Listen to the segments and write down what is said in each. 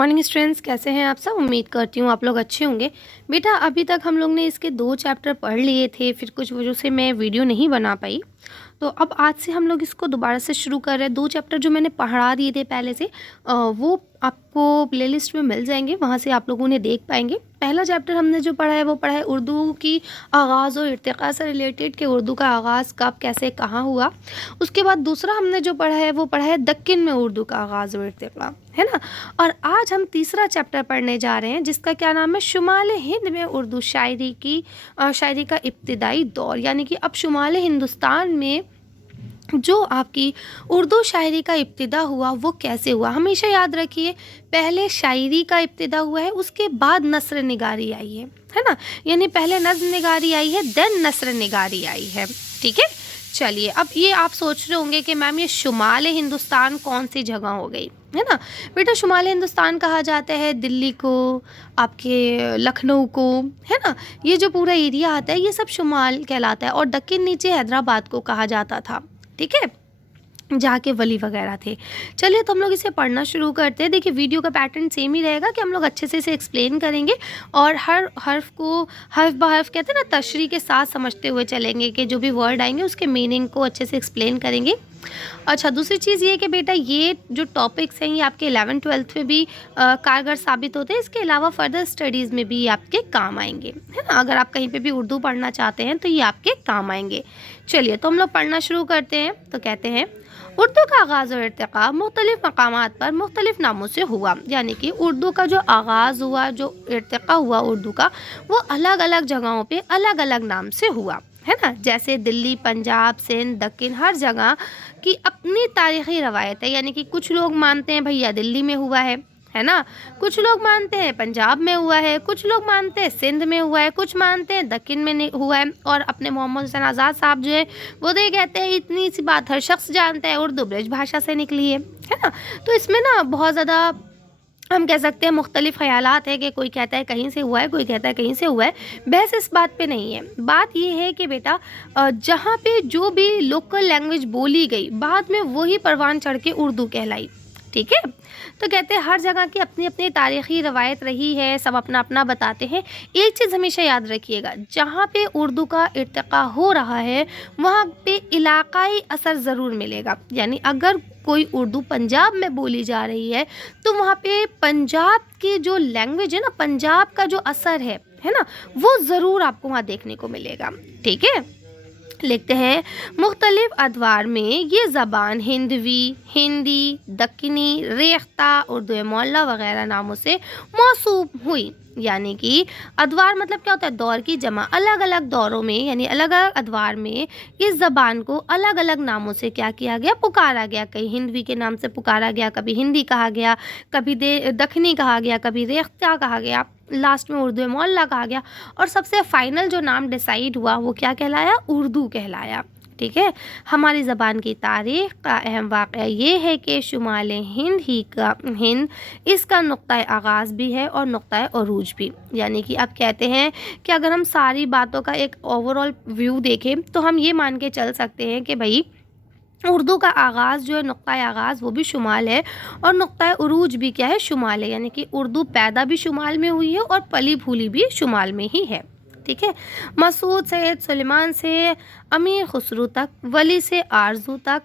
Morning students, कैसे हैं आप सब। उम्मीद करती हूँ आप लोग अच्छे होंगे। बेटा अभी तक हम लोग ने इसके 2 चैप्टर पढ़ लिए थे, फिर कुछ वजह से मैं वीडियो नहीं बना पाई। तो अब आज से हम लोग इसको दोबारा से शुरू कर रहे हैं। 2 चैप्टर जो मैंने पढ़ा दिए थे पहले से, वो आपको प्लेलिस्ट में मिल जाएंगे, वहाँ से आप लोग उन्हें देख पाएंगे। पहला चैप्टर हमने जो पढ़ा है वो पढ़ा है उर्दू की आगाज़ और इर्तिक़ा से रिलेटेड, कि उर्दू का आगाज़ कब, कैसे, कहाँ हुआ। उसके बाद दूसरा हमने जो पढ़ा है वो पढ़ा है दक्कन में उर्दू का आगाज़ और इर्तिक़ा, है ना। और आज हम तीसरा चैप्टर पढ़ने जा रहे हैं जिसका क्या नाम है, शुमाल हिंद में उर्दू शायरी का इब्तिदाई दौर। यानी कि अब शुमाल हिंदुस्तान में जो आपकी उर्दू शायरी का इब्तिदा हुआ वो कैसे हुआ। हमेशा याद रखिए, पहले शायरी का इब्तिदा हुआ है, उसके बाद नस्र निगारी आई है ना। यानी पहले नज़्म निगारी आई है, देन नस्र निगारी आई है। ठीक है, चलिए। अब ये आप सोच रहे होंगे कि मैम ये शुमाल हिंदुस्तान कौन सी जगह हो गई, है ना। बेटा शुमाल हिंदुस्तान कहा जाता है दिल्ली को, आपके लखनऊ को, है ना। ये जो पूरा एरिया आता है ये सब शुमाल कहलाता है। और दक्कन नीचे हैदराबाद को कहा जाता था, ठीक है, जहाँ के वली वगैरह थे। चलिए तो हम लोग इसे पढ़ना शुरू करते हैं। देखिए वीडियो का पैटर्न सेम ही रहेगा कि हम लोग अच्छे से इसे एक्सप्लेन करेंगे और हर हर्फ को हर्फ ब हर्फ कहते हैं ना, तशरीह के साथ समझते हुए चलेंगे कि जो भी वर्ड आएंगे उसके मीनिंग को अच्छे से एक्सप्लेन करेंगे। अच्छा, दूसरी चीज़ ये कि बेटा ये जो टॉपिक्स हैं ये आपके 11th-12th में भी कारगर साबित होते हैं। इसके अलावा फर्दर स्टडीज़ में भी आपके काम आएंगे, है ना। अगर आप कहीं पे भी उर्दू पढ़ना चाहते हैं तो ये आपके काम आएंगे। चलिए तो हम लोग पढ़ना शुरू करते हैं। तो कहते हैं उर्दू का आगाज़ और इर्तिक़ा मुख्तलिफ़ मकामात पर मुख्तलिफ़ नामों से हुआ। यानी कि उर्दू का जो आगाज़ हुआ, जो इर्तिक़ा हुआ उर्दू का, वो अलग अलग जगहों पे अलग अलग नाम से हुआ, है ना। जैसे दिल्ली, पंजाब, सिंध, दक्कन, हर जगह की अपनी तारीख़ी रवायत है। यानी कि कुछ लोग मानते हैं भैया दिल्ली में हुआ है ना। कुछ लोग मानते हैं पंजाब में हुआ है, कुछ लोग मानते हैं सिंध में हुआ है, कुछ मानते हैं दक्कन में नहीं हुआ है। और अपने मोहम्मद हुसैन आज़ाद साहब जो है वो तो ये कहते हैं इतनी सी बात हर शख्स जानता है, उर्दू ब्रज भाषा से निकली है ना। तो इसमें ना बहुत ज़्यादा हम कह सकते हैं मुख्तलिफ ख़यालात है कि कोई कहता है कहीं से हुआ है, कोई कहता है कहीं से हुआ है। बहस इस बात पे नहीं है। बात ये है कि बेटा जहाँ पे जो भी लोकल लैंग्वेज बोली गई बाद में वही परवान चढ़ के उर्दू कहलाई, ठीक है। तो कहते हैं हर जगह की अपनी अपनी तारीख़ी रवायत रही है, सब अपना अपना बताते हैं। एक चीज़ हमेशा याद रखिएगा, जहाँ पे उर्दू का इर्तिक़ा हो रहा है वहाँ पे इलाक़ाई असर ज़रूर मिलेगा। यानी अगर कोई उर्दू पंजाब में बोली जा रही है तो वहाँ पे पंजाब की जो लैंग्वेज है ना, पंजाब का जो असर है ना, वो ज़रूर आपको वहाँ देखने को मिलेगा, ठीक है। लिखते हैं मुख्तलिफ अदवार में ये ज़बान हिंदवी, हिंदी, दक्कनी, रेख्ता, उर्दू मौला वगैरह नामों से मौसूफ हुई। यानी कि अदवार मतलब क्या होता है, दौर की जमा। अलग अलग दौरों में यानी अलग अलग अदवार में इस ज़बान को अलग अलग नामों से क्या किया गया, पुकारा गया। कहीं हिंदवी के नाम से पुकारा गया, कभी हिंदी कहा गया, कभी दक्कनी कहा गया, कभी रेख्ता कहा गया, लास्ट में उर्दू मौला कहा गया। और सबसे फाइनल जो नाम डिसाइड हुआ वो क्या कहलाया, उर्दू कहलाया, ठीक है। हमारी ज़बान की तारीख़ का अहम वाक़या ये है कि शुमाल हिंद इसका नुक्ता आगाज़ भी है और नुक्ता अरूज भी। यानी कि आप कहते हैं कि अगर हम सारी बातों का एक ओवरऑल व्यू देखें तो हम ये मान के चल सकते हैं कि भाई उर्दू का आगाज़ जो है, नुक्ता आगाज़, वो भी शुमाल है और नुक्ता उरूज भी क्या है, शुमाल है। यानी कि उर्दू पैदा भी शुमाल में हुई है और पली फूली भी शुमाल में ही है, ठीक है। मसूद सैयद सुलेमान से अमीर खुसरू तक, वली से आरजू तक,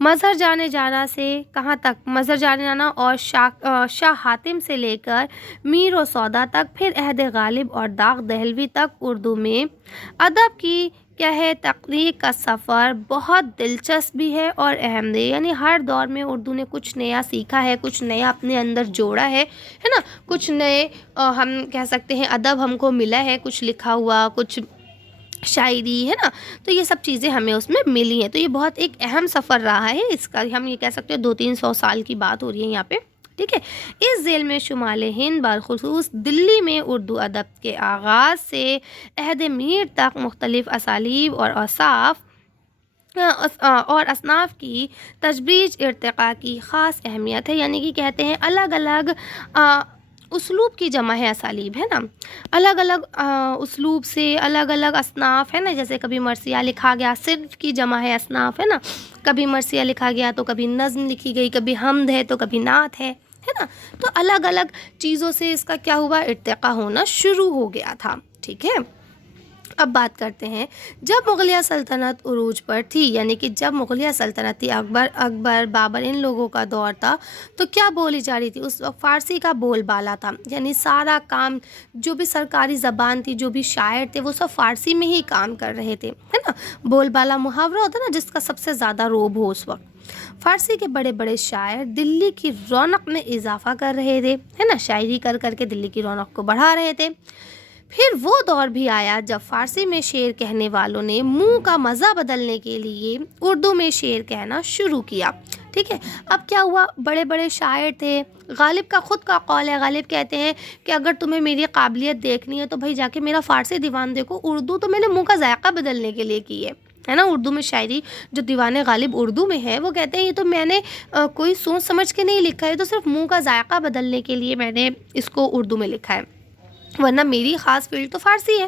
मज़हर जाने जाना से कहाँ तक, मज़हर जाने जाना और शाह हातिम से लेकर मीर और सौदा तक, फिर अहद गालिब और दाग दहलवी तक उर्दू में अदब की क्या है, तकनीक का सफ़र बहुत दिलचस्प भी है और अहम है। यानी हर दौर में उर्दू ने कुछ नया सीखा है, कुछ नया अपने अंदर जोड़ा है ना। कुछ नए हम कह सकते हैं अदब हमको मिला है, कुछ लिखा हुआ, कुछ शायरी, है ना। तो ये सब चीज़ें हमें उसमें मिली हैं। तो ये बहुत एक अहम सफ़र रहा है इसका, हम ये कह सकते हैं 200-300 साल की बात हो रही है यहाँ पे, ठीक है। इस झेल में शुमाल हिंद बाखुसूस दिल्ली में उर्दू अदब के आगाज़ से अहद मीर तक मुख्तलिफ असालीब और असनाफ़ की तजबीज इर्तिक़ा की ख़ास अहमियत है। यानी कि कहते हैं अलग अलग उसलूब की जमा है असालीब, है ना। अलग अलग उसलूब से अलग अलग असनाफ़, है ना। जैसे कभी मरसिया लिखा गया, सिर्फ की जमा है असनाफ़, है ना। कभी मरसिया लिखा गया तो कभी नज़्म लिखी गई, कभी हमद है तो कभी नात है, ہے نا। تو الگ الگ چیزوں سے اس کا کیا ہوا، ارتقا ہونا شروع ہو گیا تھا، ٹھیک ہے۔ اب بات کرتے ہیں جب مغلیہ سلطنت عروج پر تھی، یعنی کہ جب مغلیہ سلطنت تھی، اکبر بابر ان لوگوں کا دور تھا، تو کیا بولی جا رہی تھی اس وقت، فارسی کا بول بالا تھا، یعنی سارا کام جو بھی سرکاری زبان تھی، جو بھی شاعر تھے، وہ سب فارسی میں ہی کام کر رہے تھے، ہے نا۔ بول بالا محاورہ ہوتا ہے نا، جس کا سب سے زیادہ روب ہو اس وقت۔ فارسی کے بڑے بڑے شاعر دلی کی رونق میں اضافہ کر رہے تھے، ہے نا، شاعری کر کر کے دلی کی رونق کو بڑھا رہے تھے۔ پھر وہ دور بھی آیا جب فارسی میں شعر کہنے والوں نے منہ کا مزہ بدلنے کے لیے اردو میں شعر کہنا شروع کیا، ٹھیک ہے۔ اب کیا ہوا، بڑے بڑے شاعر تھے، غالب کا خود کا قول ہے، غالب کہتے ہیں کہ اگر تمہیں میری قابلیت دیکھنی ہے تو بھائی جا کے میرا فارسی دیوان دیکھو، اردو تو میں نے منہ کا ذائقہ بدلنے کے لیے کی ہے نا۔ اردو میں شاعری جو دیوان غالب اردو میں ہے، وہ کہتے ہیں یہ تو میں نے کوئی سوچ سمجھ کے نہیں لکھا ہے، تو صرف منہ کا ذائقہ بدلنے کے لیے میں نے اس کو اردو میں لکھا ہے، ورنہ میری خاص فیلڈ تو فارسی ہے،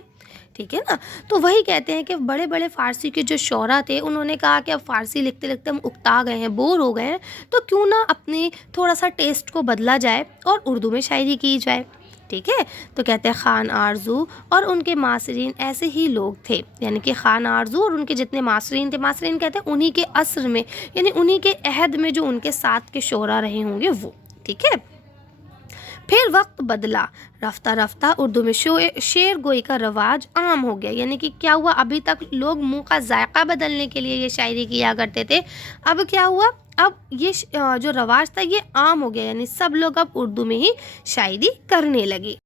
ٹھیک ہے نا۔ تو وہی کہتے ہیں کہ بڑے بڑے فارسی کے جو شعراء تھے، انہوں نے کہا کہ اب فارسی لکھتے لکھتے ہم اکتا گئے ہیں، بور ہو گئے ہیں، تو کیوں نہ اپنے تھوڑا سا ٹیسٹ کو بدلا جائے اور اردو میں شاعری کی جائے، ٹھیک ہے۔ تو کہتے ہیں خان آرزو اور ان کے معاصرین ایسے ہی لوگ تھے، یعنی کہ خان آرزو اور ان کے جتنے معاصرین تھے، معاصرین کہتے ہیں انہی کے عصر میں، یعنی انہی کے عہد میں جو ان کے ساتھ کے شعراء رہے ہوں گے وہ، ٹھیک ہے۔ پھر وقت بدلا، رفتہ رفتہ اردو میں شعر گوئی کا رواج عام ہو گیا، یعنی کہ کیا ہوا، ابھی تک لوگ منہ کا ذائقہ بدلنے کے لیے یہ شاعری کیا کرتے تھے، اب کیا ہوا، اب یہ جو رواج تھا یہ عام ہو گیا، یعنی سب لوگ اب اردو میں ہی شاعری کرنے لگے۔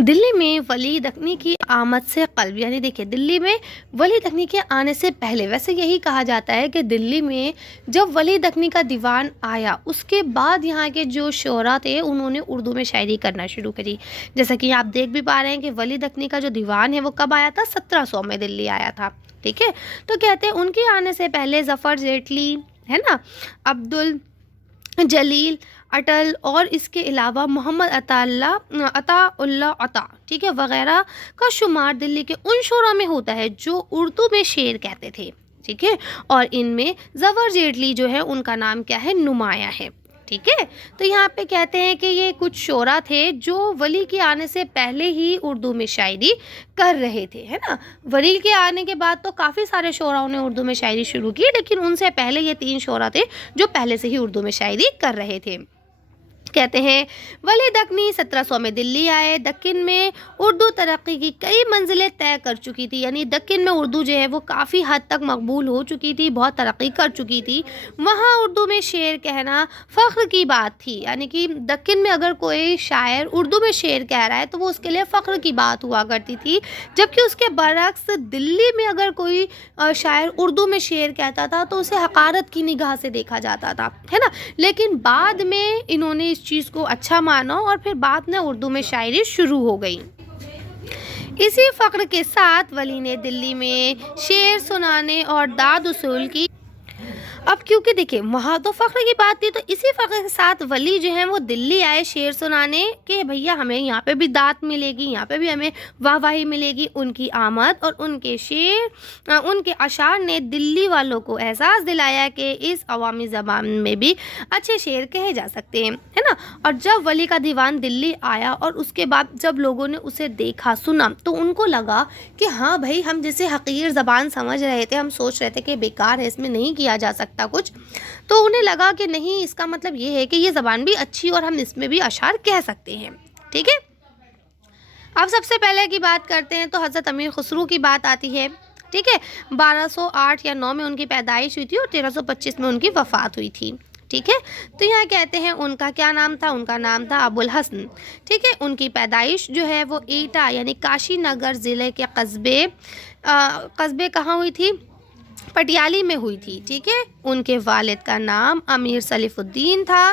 دلی میں ولی دکنی کی آمد سے قلب، یعنی دیکھیں دلی میں ولی دکنی کے آنے سے پہلے، ویسے یہی کہا جاتا ہے کہ دلی میں جب ولی دکنی کا دیوان آیا، اس کے بعد یہاں کے جو شعراء تھے انہوں نے اردو میں شاعری کرنا شروع کری، جیسا کہ آپ دیکھ بھی پا رہے ہیں کہ ولی دکنی کا جو دیوان ہے وہ کب آیا تھا، 1700 میں دلی آیا تھا، ٹھیک ہے۔ تو کہتے ہیں ان کے آنے سے پہلے ظفر جیٹلی، ہے نا، عبدالجلیل اٹل اور اس کے علاوہ محمد عطا اللہ عطا، ٹھیک ہے، وغیرہ کا شمار دلی کے ان شعراء میں ہوتا ہے جو اردو میں شعر کہتے تھے، ٹھیک ہے۔ اور ان میں ظفر جیٹلی جو ہے ان کا نام کیا ہے، نمایاں ہے، ٹھیک ہے۔ تو یہاں پہ کہتے ہیں کہ یہ کچھ شعراء تھے جو ولی کے آنے سے پہلے ہی اردو میں شاعری کر رہے تھے، ہے نا۔ ولی کے آنے کے بعد تو کافی سارے شعراء نے اردو میں شاعری شروع کی، لیکن ان سے پہلے یہ 3 شعراء تھے جو پہلے سے ہی اردو میں شاعری کر رہے تھے۔ کہتے ہیں ولی دکنی 1700 میں دلی آئے، دکن میں اردو ترقی کی کئی منزلیں طے کر چکی تھی، یعنی دکن میں اردو جو ہے وہ کافی حد تک مقبول ہو چکی تھی، بہت ترقی کر چکی تھی، وہاں اردو میں شعر کہنا فخر کی بات تھی، یعنی کہ دکن میں اگر کوئی شاعر اردو میں شعر کہہ رہا ہے تو وہ اس کے لیے فخر کی بات ہوا کرتی تھی، جبکہ اس کے برعکس دلی میں اگر کوئی شاعر اردو میں شعر کہتا تھا تو اسے حقارت کی نگاہ سے دیکھا جاتا تھا، ہے نا۔ لیکن بعد میں انہوں نے اس چیز کو اچھا مانا اور پھر بعد میں اردو میں شاعری شروع ہو گئی۔ اسی فخر کے ساتھ ولی نے دلی میں شعر سنانے اور داد وصول کی۔ اب کیونکہ دیکھیں وہاں تو فخر کی بات تھی، تو اسی فخر کے ساتھ ولی جو ہیں وہ دلی آئے شعر سنانے کہ بھیا ہمیں یہاں پہ بھی داد ملے گی، یہاں پہ بھی ہمیں واہ واہی ملے گی۔ ان کی آمد اور ان کے شعر، ان کے اشعار نے دلی والوں کو احساس دلایا کہ اس عوامی زبان میں بھی اچھے شعر کہے جا سکتے ہیں، ہے نا۔ اور جب ولی کا دیوان دلی آیا اور اس کے بعد جب لوگوں نے اسے دیکھا سنا تو ان کو لگا کہ ہاں بھائی، ہم جسے حقیر زبان سمجھ رہے تھے، ہم سوچ رہے تھے کہ بیکار ہے، اس میں نہیں کیا جا سکتا کچھ، تو انہیں لگا کہ نہیں، اس کا مطلب یہ ہے کہ یہ زبان بھی اچھی اور ہم اس میں بھی اشعار کہہ سکتے ہیں، ٹھیک ہے۔ اب سب سے پہلے کی بات کرتے ہیں تو حضرت امیر خسرو کی بات آتی ہے، ٹھیک ہے۔ 1208 یا 9 میں ان کی پیدائش ہوئی تھی اور 1325 میں ان کی وفات ہوئی تھی، ٹھیک ہے۔ تو یہاں کہتے ہیں ان کا کیا نام تھا، ان کا نام تھا ابو الحسن، ٹھیک ہے۔ ان کی پیدائش جو ہے وہ ایٹا یعنی کاشی نگر ضلع کے قصبے کہاں ہوئی تھی، پٹیالی میں ہوئی تھی، ٹھیک ہے۔ ان کے والد کا نام امیر سلیف الدین تھا۔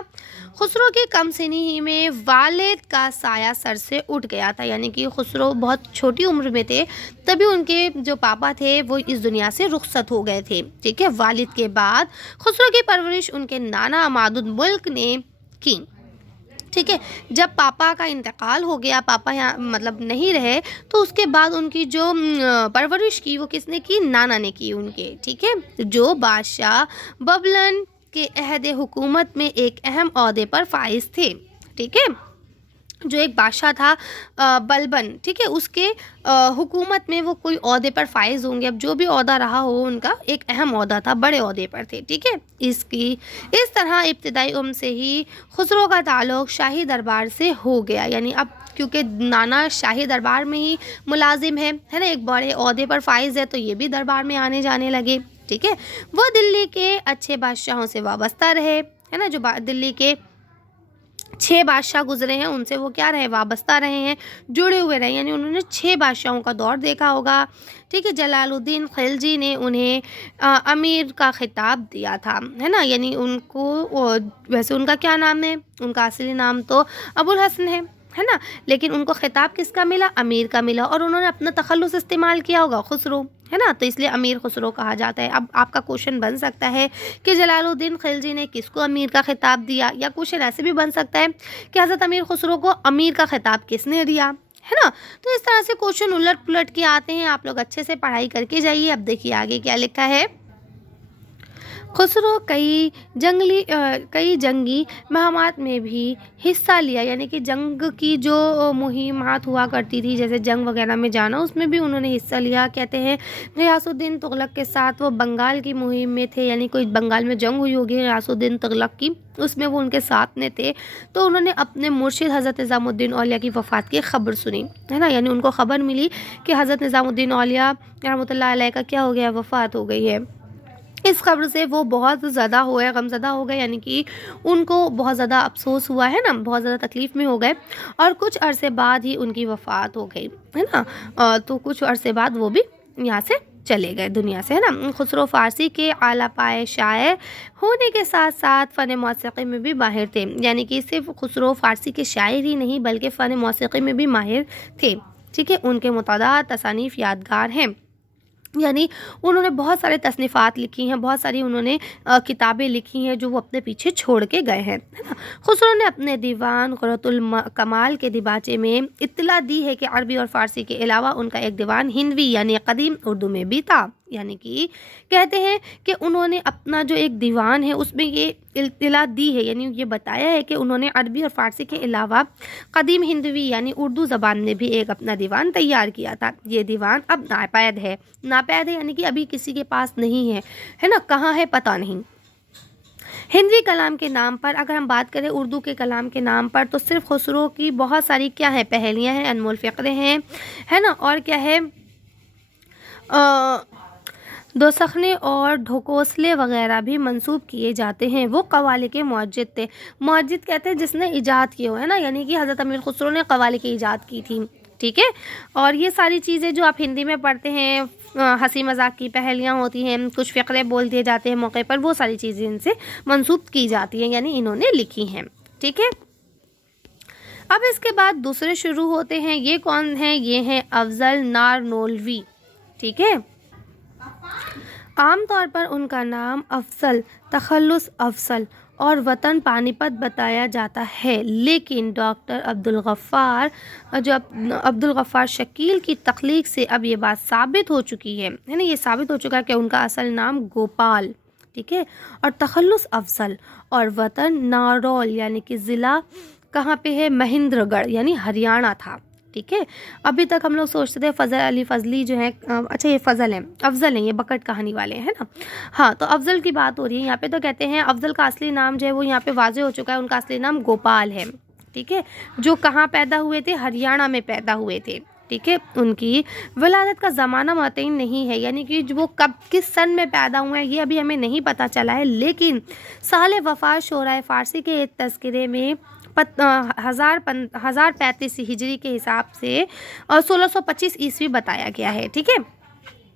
خسرو کی کم سنی ہی میں والد کا سایہ سر سے اٹھ گیا تھا، یعنی کہ خسرو بہت چھوٹی عمر میں تھے، تبھی ان کے جو پاپا تھے وہ اس دنیا سے رخصت ہو گئے تھے، ٹھیک ہے۔ والد کے بعد خسرو کی پرورش ان کے نانا عماد الملک نے کی، ٹھیک ہے۔ جب پاپا کا انتقال ہو گیا، پاپا یہاں مطلب نہیں رہے، تو اس کے بعد ان کی جو پرورش کی وہ کس نے کی، نانا نے کی ان کے، ٹھیک ہے، جو بادشاہ ببلن के अहद हुकूमत में एक अहम ओहदे पर फाइज थे। ठीक है, जो एक बादशाह था बलबन, ठीक है, उसके हुकूमत में वो कोई ओहदे पर फाइज होंगे। अब जो भी ओहदा रहा हो उनका एक अहम ओहदा था, बड़े ओहदे पर थे। ठीक है, इस तरह इब्तदाई उम्र से ही खुसरो का ताल्लुक़ शाही दरबार से हो गया। यानी अब क्योंकि नाना शाही दरबार में ही मुलाजिम है ना, एक बड़े ओहदे पर फाइज है, तो ये भी दरबार में आने जाने लगे। ठीक है, वो दिल्ली के अच्छे बादशाहों से वाबस्ता रहे, है ना, जो दिल्ली के 6 बादशाह गुजरे हैं उनसे वो क्या रहे, वाबस्ता रहे हैं, जुड़े हुए रहे। यानी उन्होंने 6 बादशाहों का दौर देखा होगा। ठीक है, जलालुद्दीन खिलजी ने उन्हें अमीर का खिताब दिया था, है ना, यानी उनको वैसे उनका क्या नाम है, उनका असली नाम तो अबुल हसन है ना, लेकिन उनको खिताब किसका मिला, अमीर का मिला, और उन्होंने अपना तखल्लुस इस्तेमाल किया होगा, खुसरो, है ना, तो इसलिए अमीर खुसरो कहा जाता है। अब आपका क्वेश्चन बन सकता है कि जलालुद्दीन खिलजी ने किसको अमीर का खिताब दिया, या क्वेश्चन ऐसे भी बन सकता है कि हज़रत अमीर खुसरो को अमीर का खिताब किसने दिया, है ना। तो इस तरह से क्वेश्चन उलट पुलट के आते हैं, आप लोग अच्छे से पढ़ाई करके जाइए। अब देखिए आगे क्या लिखा है। खुसरो कई जंगी महामात में भी हिस्सा लिया, यानी कि जंग की जो मुहिमात हुआ करती थी, जैसे जंग वगैरह में जाना, उसमें भी उन्होंने हिस्सा लिया। कहते हैं गियासुद्दीन तुगलक के साथ वो बंगाल की मुहिम में थे, यानी कोई बंगाल में जंग हुई होगी गियासुद्दीन तुगलक की, उसमें वो उनके साथ में थे। तो उन्होंने अपने मुर्शिद हज़रत निज़ामुद्दीन औलिया की वफ़ात की खबर सुनी, है ना, यानी उनको खबर मिली कि हज़रत निज़ामुद्दीन औलिया रहमतुल्लाह अलैह का क्या हो गया, वफ़ात हो गई है। इस खबर से वो बहुत ज़्यादा हुए, गमज़दा हो गए, यानी कि उनको बहुत ज़्यादा अफसोस हुआ, है ना, बहुत ज़्यादा तकलीफ़ में हो गए, और कुछ अरसे बाद ही उनकी वफ़ात हो गई, है ना। तो कुछ अरसे बाद वो भी यहाँ से चले गए दुनिया से, है ना। खुसरो फ़ारसी के आला पाए शायर होने के साथ साथ फ़न मौसीक़ी में भी माहिर थे, यानी कि सिर्फ खुसरो फ़ारसी के शायर ही नहीं बल्कि फ़न मौसीक़ी में भी माहिर थे। ठीक है, उनके मुतअद्दिद तसानीफ़ यादगार हैं, यानी उन्होंने बहुत सारे तसनीफ़ात लिखी हैं, बहुत सारी उन्होंने किताबें लिखी हैं जो वो अपने पीछे छोड़ के गए हैं, है ना। खुसरो ने अपने दीवान क़ुर्रतुल कमाल के दिबाचे में इत्तला दी है कि अरबी और फ़ारसी के अलावा उनका एक दीवान हिंदवी यानी कदीम उर्दू में भी था। यानी कि कहते हैं कि उन्होंने अपना जो एक दीवान है उसमें ये इत्तला दी है, यानी ये बताया है कि उन्होंने अरबी और फ़ारसी के अलावा कदीम हिंदवी यानी उर्दू ज़बान में भी एक अपना दीवान तैयार किया था। ये दीवान अब नापैद है, यानी कि अभी किसी के पास नहीं है ना, कहाँ है पता नहीं। हिंदवी कलाम के नाम पर अगर हम बात करें, उर्दू के कलाम के नाम पर, तो सिर्फ खुसरो की बहुत सारी क्या है, पहेलियाँ हैं, अनमोल फ़िक्रे हैं, है ना, और क्या है, दो सखने और ढकोसले वगैरह भी मंसूब किए जाते हैं। वो कवाली के मुअज्जिद थे। मुअज्जिद कहते हैं जिसने इजाद किया हो, है ना, यानी कि हज़रत अमीर खुसरो ने कवाली की इजाद की थी। ठीक है, और ये सारी चीज़ें जो आप हिंदी में पढ़ते हैं, हंसी मजाक की पहेलियाँ होती हैं, कुछ फ़िक्रे बोल दिए जाते हैं मौके पर, वो सारी चीज़ें इनसे मंसूब की जाती हैं, यानी इन्होंने लिखी हैं। ठीक है, अब इसके बाद दूसरे शुरू होते हैं। ये कौन है, ये हैं अफजल नारनौलवी। ठीक है, आम तौर पर उनका नाम अफसल, तखल्लुस अफसल और वतन पानीपत बताया जाता है, लेकिन डॉक्टर अब्दुल गफ्फार शकील की तख्लीक से अब ये बात साबित हो चुकी है ना, ये साबित हो चुका है कि उनका असल नाम गोपाल, ठीक है, और तखल्लुस अफसल और वतन नारौल यानी कि ज़िला कहाँ पे है, महेंद्रगढ़ यानी हरियाणा था। ठीक है, अभी तक हम लोग सोचते थे फ़ज़ल अली फ़ज़ली जो है, अच्छा ये फ़ज़ल हैं, अफ़ज़ल हैं, ये बकट कहानी वाले हैं ना। हाँ, तो अफ़ज़ल की बात हो रही है यहाँ पे, तो कहते हैं अफ़ज़ल का असली नाम जो है वो यहाँ पे वाज़े हो चुका है, उनका असली नाम गोपाल है। ठीक है, जो कहाँ पैदा हुए थे, हरियाणा में पैदा हुए थे। ठीक है, उनकी विलादत का ज़माना मुतय्यन नहीं है, यानी कि वो कब किस सन में पैदा हुए हैं ये अभी हमें नहीं पता चला है, लेकिन साल वफ़ात शोराए फ़ारसी के एक तज़किरे में 1035 हिजरी के हिसाब से और 1625 ईस्वी बताया गया है। ठीक है,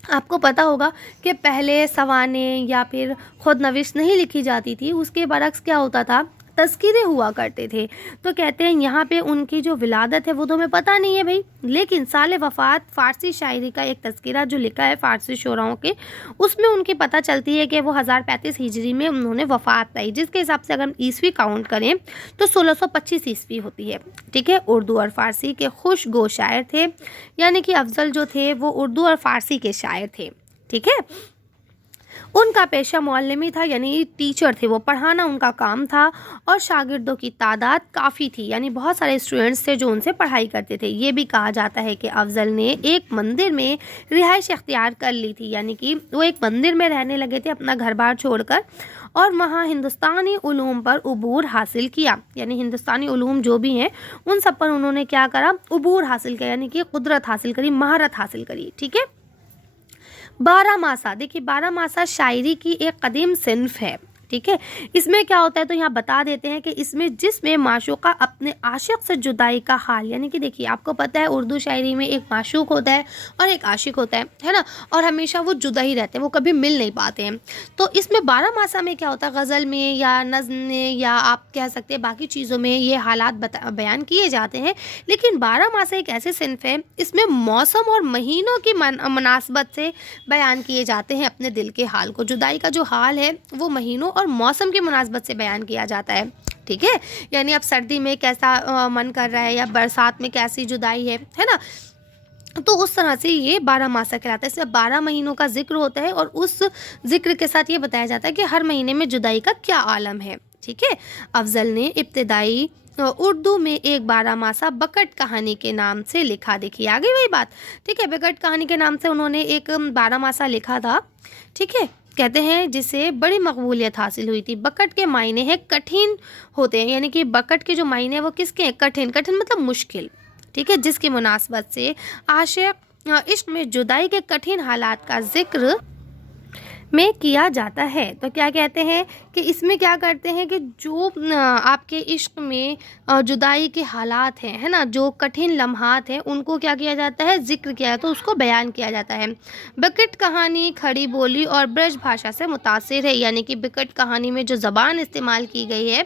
आपको पता होगा कि पहले सवाने या फिर खुद नविश नहीं लिखी जाती थी, उसके बरक्स क्या होता था, तज़किरे हुआ करते थे। तो कहते हैं यहाँ पे उनकी जो विलादत है वो तो हमें पता नहीं है भाई, लेकिन साल वफ़ात फ़ारसी शायरी का एक तज़किरा जो लिखा है फ़ारसी शोराओं के, उसमें उनकी पता चलती है कि वो 1035 हिजरी में उन्होंने वफ़ात पाई, जिसके हिसाब से अगर हम ईस्वी काउंट करें तो 1625 ईस्वी होती है। ठीक है, उर्दू और फ़ारसी के खुशगो शायर थे, यानी कि अफजल जो थे वो उर्दू और फ़ारसी के शायर थे। ठीक है, उनका पेशा मुअल्लिमी था, यानी टीचर थे, वो पढ़ाना उनका काम था, और शागिर्दों की तादाद काफ़ी थी, यानी बहुत सारे स्टूडेंट्स थे जो उनसे पढ़ाई करते थे। ये भी कहा जाता है कि अफजल ने एक मंदिर में रिहाइश इख्तियार कर ली थी, यानी कि वो एक मंदिर में रहने लगे थे अपना घर बार छोड़कर, और वहाँ हिंदुस्तानी उलूम पर उबूर हासिल किया, यानी हिंदुस्तानी उलूम जो भी हैं उन सब पर उन्होंने क्या करा, उबूर हासिल किया, यानी कि कुदरत हासिल करी, महारत हासिल करी। ठीक है। बारहमासा, देखिए बारहमासा शायरी की एक कदीम सिन्फ है। ठीक है। इसमें क्या होता है तो यहाँ बता देते हैं कि इसमें जिसमें माशूका अपने आशिक से जुदाई का हाल, यानी कि देखिए आपको पता है उर्दू शायरी में एक माशूक होता है और एक आशिक होता है ना, और हमेशा वो जुदा ही रहते हैं, वो कभी मिल नहीं पाते हैं। तो इसमें बारहमासा में क्या होता है, गज़ल में या नज़्म में या आप कह सकते हैं बाकी चीज़ों में ये हालात बयान किए जाते हैं, लेकिन बारहमासा एक ऐसे सिन्फ है इसमें मौसम और महीनों की मुनासबत से बयान किए जाते हैं अपने दिल के हाल को। जुदाई का जो हाल है वो महीनों और मौसम की मुनासबत से बयान किया जाता है। ठीक है। यानी अब सर्दी में कैसा मन कर रहा है या बरसात में कैसी जुदाई है ना, तो उस तरह से ये 12 मासा कहलाता है। इसमें 12 महीनों का जिक्र होता है और उस जिक्र के साथ ये बताया जाता है कि हर महीने में जुदाई का क्या आलम है। ठीक है। अफजल ने इब्तिदाई उर्दू में एक 12 मासा बकट कहानी के नाम से लिखा। देखिए आ गई वही बात। ठीक है। बकट कहानी के नाम से उन्होंने एक 12 मासा लिखा था। ठीक है। कहते हैं जिसे बड़ी मकबूलियत हासिल हुई थी। बकट के मायने हैं कठिन होते हैं, यानी कि बकट के जो मायने हैं वो किसके हैं, कठिन। कठिन मतलब मुश्किल। ठीक है। जिसकी मुनासबत से आशिक इश्क में जुदाई के कठिन हालात का जिक्र में किया जाता है। तो क्या कहते हैं कि इसमें क्या करते हैं कि जो आपके इश्क में जुदाई के हालात हैं, है ना, जो कठिन लम्हात हैं उनको क्या किया जाता है, जिक्र किया जाता है, उसको बयान किया जाता है। बकट कहानी खड़ी बोली और ब्रज भाषा से मुतासिर है, यानी कि बकट कहानी में जो ज़बान इस्तेमाल की गई है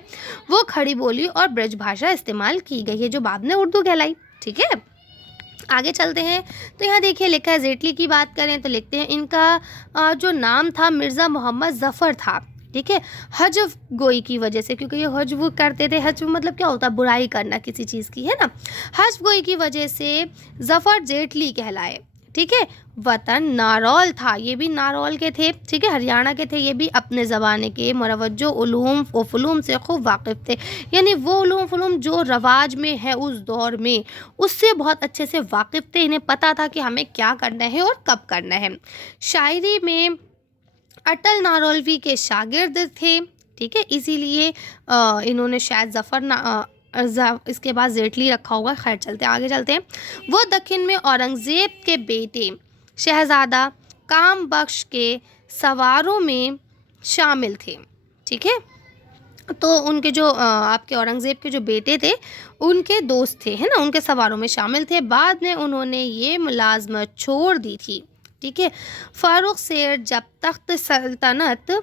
वो खड़ी बोली और ब्रज भाषा इस्तेमाल की गई है, जो बाद में उर्दू कहलाई। ठीक है। आगे चलते हैं तो यहाँ देखिए लिखा है, जेटली की बात करें तो लिखते हैं इनका जो नाम था मिर्ज़ा मोहम्मद ज़फ़र था। ठीक है। हजव गोई की वजह से, क्योंकि ये हजव करते थे। हजव मतलब क्या होता है, बुराई करना किसी चीज़ की, है ना। हजव गोई की वजह से ज़फ़र जेटली कहलाए। ठीक है। वतन नारौल था, ये भी नारौल के थे। ठीक है। हरियाणा के थे। ये भी अपने ज़माने के मुरवज्जो उलूम व फ़ुलूम से खूब वाकिफ़ थे, यानी वो उलूम फ़ुलूम जो रवाज में है उस दौर में उससे बहुत अच्छे से वाकिफ़ थे। इन्हें पता था कि हमें क्या करना है और कब करना है। शायरी में अटल नारौलवी के शागिर्द थे। ठीक है। इसीलिए इन्होंने शायद इसके बाद जेटली रखा होगा। खैर चलते हैं, आगे चलते हैं। वो दक्षिण में औरंगज़ेब के बेटे शहज़ादा काम बख्श के सवारों में शामिल थे। ठीक है। तो उनके जो आपके औरंगज़ेब के जो बेटे थे उनके दोस्त थे, है ना, उनके सवारों में शामिल थे। बाद में उन्होंने ये मुलाजमत छोड़ दी थी। ठीक है। फ़ारुख शेर जब तख्त सल्तनत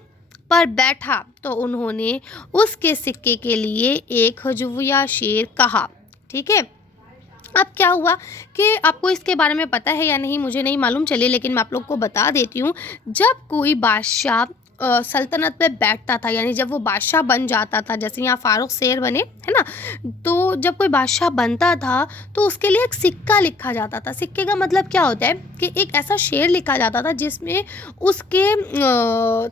पर बैठा तो उन्होंने उसके सिक्के के लिए एक हजविया शेर कहा। ठीक है। अब क्या हुआ कि आपको इसके बारे में पता है या नहीं मुझे नहीं मालूम, चलिए लेकिन मैं आप लोग को बता देती हूँ। जब कोई बादशाह सल्तनत पे बैठता था, यानी जब वो बादशाह बन जाता था, जैसे यहाँ फारूक शेर बने, है ना, तो जब कोई बादशाह बनता था तो उसके लिए एक सिक्का लिखा जाता था। सिक्के का मतलब क्या होता है कि एक ऐसा शेर लिखा जाता था जिसमें उसके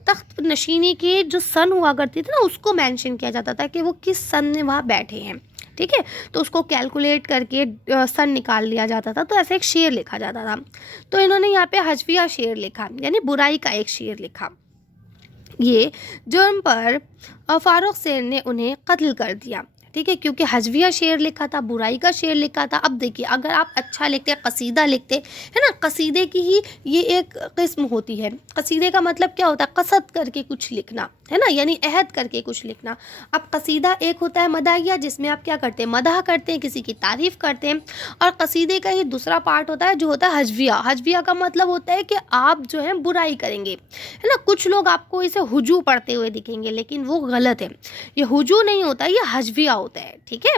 तख्त नशीनी की जो सन हुआ करती थी ना उसको मेंशन किया जाता था कि वो किस सन में वहाँ बैठे हैं। ठीक है। तो उसको कैलकुलेट करके सन निकाल लिया जाता था, तो ऐसे एक शेर लिखा जाता था। तो इन्होंने यहाँ पे हजविया शेर लिखा, यानी बुराई का एक शेर लिखा। ये जुर्म पर फारूक शेर ने उन्हें कत्ल कर दिया। ठीक है। क्योंकि हजविया शेर लिखा था, बुराई का शेर लिखा था। अब देखिए अगर आप अच्छा लिखते, कसीदा लिखते, है ना, कसीदे की ही ये एक किस्म होती है। कसीदे का मतलब क्या होता है, कसद करके कुछ लिखना, है ना, यानी अहद करके कुछ लिखना। अब कसीदा एक होता है मदाहिया, जिसमें आप क्या करते हैं, मदाह करते हैं, किसी की तारीफ़ करते हैं। और कसीदे का ही दूसरा पार्ट होता है जो होता है हजविया। हजविया का मतलब होता है कि आप जो है बुराई करेंगे, है ना। कुछ लोग आपको इसे हुजू पढ़ते हुए दिखेंगे, लेकिन वो गलत है। ये हुजू नहीं होता, ये हजविया होता है। ठीक है।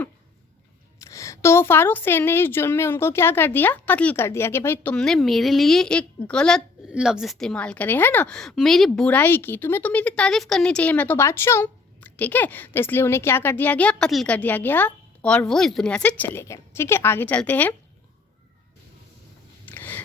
तो फारूक शेर ने इस जुर्म में उनको क्या कर दिया, कत्ल कर दिया कि भाई तुमने मेरे लिए एक गलत लफ्ज़ इस्तेमाल करे, है ना, मेरी बुराई की, तुम्हें तो मेरी तारीफ़ करनी चाहिए, मैं तो बादशाह हूँ। ठीक है। तो इसलिए उन्हें क्या कर दिया गया, कत्ल कर दिया गया और वो इस दुनिया से चले गए। ठीक है। आगे चलते हैं।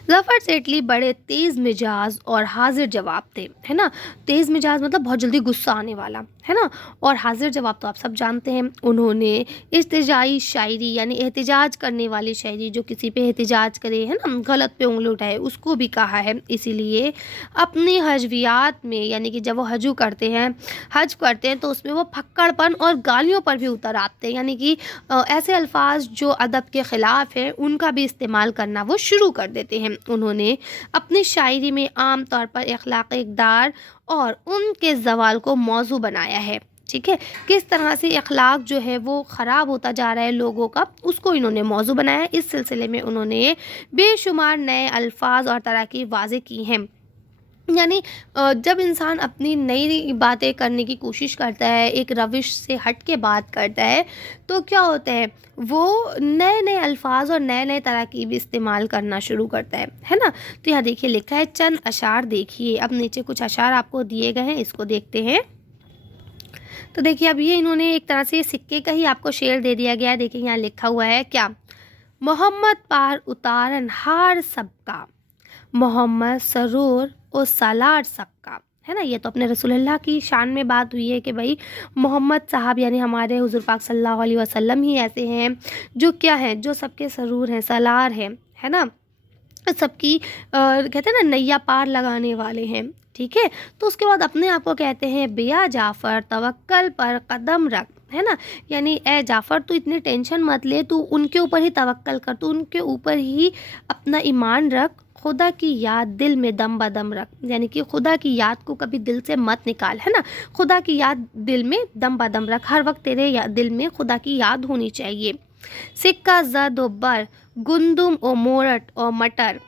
ज़फ़र सेठली बड़े तेज़ मिजाज और हाजिर जवाब थे, है ना। तेज़ मिजाज मतलब बहुत जल्दी गुस्सा आने वाला, है ना। और हाजिर जवाब तो आप सब जानते हैं। उन्होंने इस्तिजाई शायरी यानी एहतिजाज करने वाली शायरी, जो किसी पे एहतिजाज करे, है ना, गलत पे उंगली उठाए, उसको भी कहा है। इसीलिए अपनी हजवियात में यानी कि जब वो हज करते हैं तो उसमें वो फक्कड़पन और गालियों पर भी उतर आते हैं, यानी कि ऐसे अल्फाज जो अदब के ख़िलाफ़ है उनका भी इस्तेमाल करना वो शुरू कर देते हैं। उन्होंने अपनी शायरी में आम तौर पर अखलाक इक़दार और उनके ज़वाल को मौजू बनाया है। ठीक है, किस तरह से अखलाक जो है वो ख़राब होता जा रहा है लोगों का, उसको इन्होंने मौजू बनाया। इस सिलसिले में उन्होंने बेशुमार नए अल्फाज और तरकीब वाज़े की हैं। यानी जब इंसान अपनी नई बातें करने की कोशिश करता है, एक रविश से हट के बात करता है, तो क्या होता है, वो नए नए अल्फाज और नए नए तरकीब इस्तेमाल करना शुरू करता है ना। तो यहाँ देखिए लिखा है चंद अशार, देखिए अब नीचे कुछ अशार आपको दिए गए हैं, इसको देखते हैं। तो देखिए अब ये इन्होंने एक तरह से सिक्के का ही आपको शेर दे दिया गया है। देखिए यहाँ लिखा हुआ है क्या, मोहम्मद पार उतारन हार सबका, मोहम्मद सरूर और सालार सबका, है ना। ये तो अपने रसूलुल्लाह की शान में बात हुई है कि भाई मोहम्मद साहब यानी हमारे हुज़ूर पाक सल्लल्लाहु अलैहि वसल्लम ही ऐसे हैं जो क्या हैं, जो सबके सरूर हैं, सालार हैं, है ना, सबकी कहते हैं ना नैया पार लगाने वाले हैं। ठीक है, तो उसके बाद अपने आप को कहते हैं बिया जाफ़र तवक्कल पर कदम रख, है ना। यानी ए जाफ़र तू इतनी टेंशन मत ले, तू उनके ऊपर ही तवक्कल कर, तू उनके ऊपर ही अपना ईमान रख, खुदा की याद दिल में दम बदम रख, यानी कि खुदा की याद को कभी दिल से मत निकाल, है ना। खुदा की याद दिल में दम बदम रख, हर वक्त तेरे दिल में खुदा की याद होनी चाहिए। सिक्का ज़द व बर, गुंदुम और मोरट और मटर,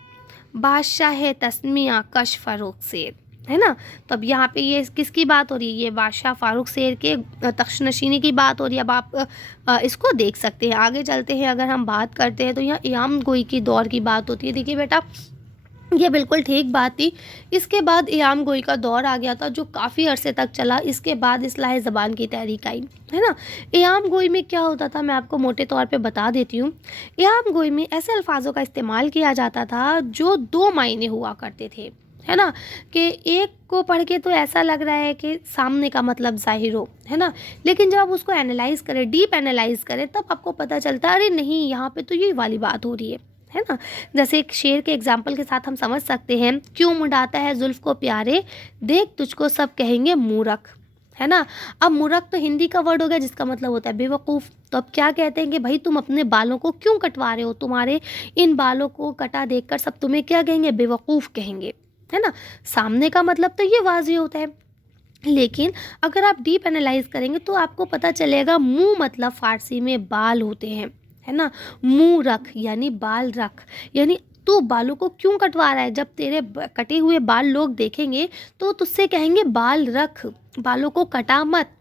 बादशाह तस्मिया कश फ़ारूक सेर, है ना। तो अब यहाँ पे ये किसकी बात हो रही है, ये बादशाह फ़ारूक सेर के तख्शनशीनी की बात हो रही है। अब आप इसको देख सकते हैं। आगे चलते हैं, अगर हम बात करते हैं तो यहाँ इमाम गोई की दौर की बात होती है। देखिए बेटा, ये बिल्कुल ठीक बात थी। इसके बाद इमाम गोई का दौर आ गया था जो काफ़ी अरसे तक चला। इसके बाद इस्लाह ज़बान की तहरीक आई, है ना। इमाम गोई में क्या होता था, मैं आपको मोटे तौर पे बता देती हूँ। इमाम गोई में ऐसे अल्फाजों का इस्तेमाल किया जाता था जो दो मायने हुआ करते थे, है ना, कि एक को पढ़ के तो ऐसा लग रहा है कि सामने का मतलब ज़ाहिर हो, है ना, लेकिन जब आप उसको एनालाइज़ करें, डीप एनालाइज़ करें, तब आपको पता चलता है अरे नहीं, यहाँ पे तो ये वाली बात हो रही है ना। जैसे एक शेर के एग्जाम्पल के साथ हम समझ सकते हैं, क्यों मुड़ाता है जुल्फ को प्यारे, देख तुझको सब कहेंगे मूरख, है ना। अब मूरख तो हिंदी का वर्ड हो गया जिसका मतलब होता है बेवकूफ़। तो अब क्या कहते हैं कि भाई तुम अपने बालों को क्यों कटवा रहे हो, तुम्हारे इन बालों को कटा देखकर सब तुम्हें क्या कहेंगे, बेवकूफ़ कहेंगे, है ना। सामने का मतलब तो ये वाज़ेह होता है, लेकिन अगर आप डीप एनालाइज करेंगे तो आपको पता चलेगा मुंह मतलब फ़ारसी में बाल होते हैं, है ना। मुंह रख यानी बाल रख, यानी तू बालों को क्यों कटवा रहा है, जब तेरे कटे हुए बाल लोग देखेंगे तो तुझसे कहेंगे बाल रख, बालों को कटा मत,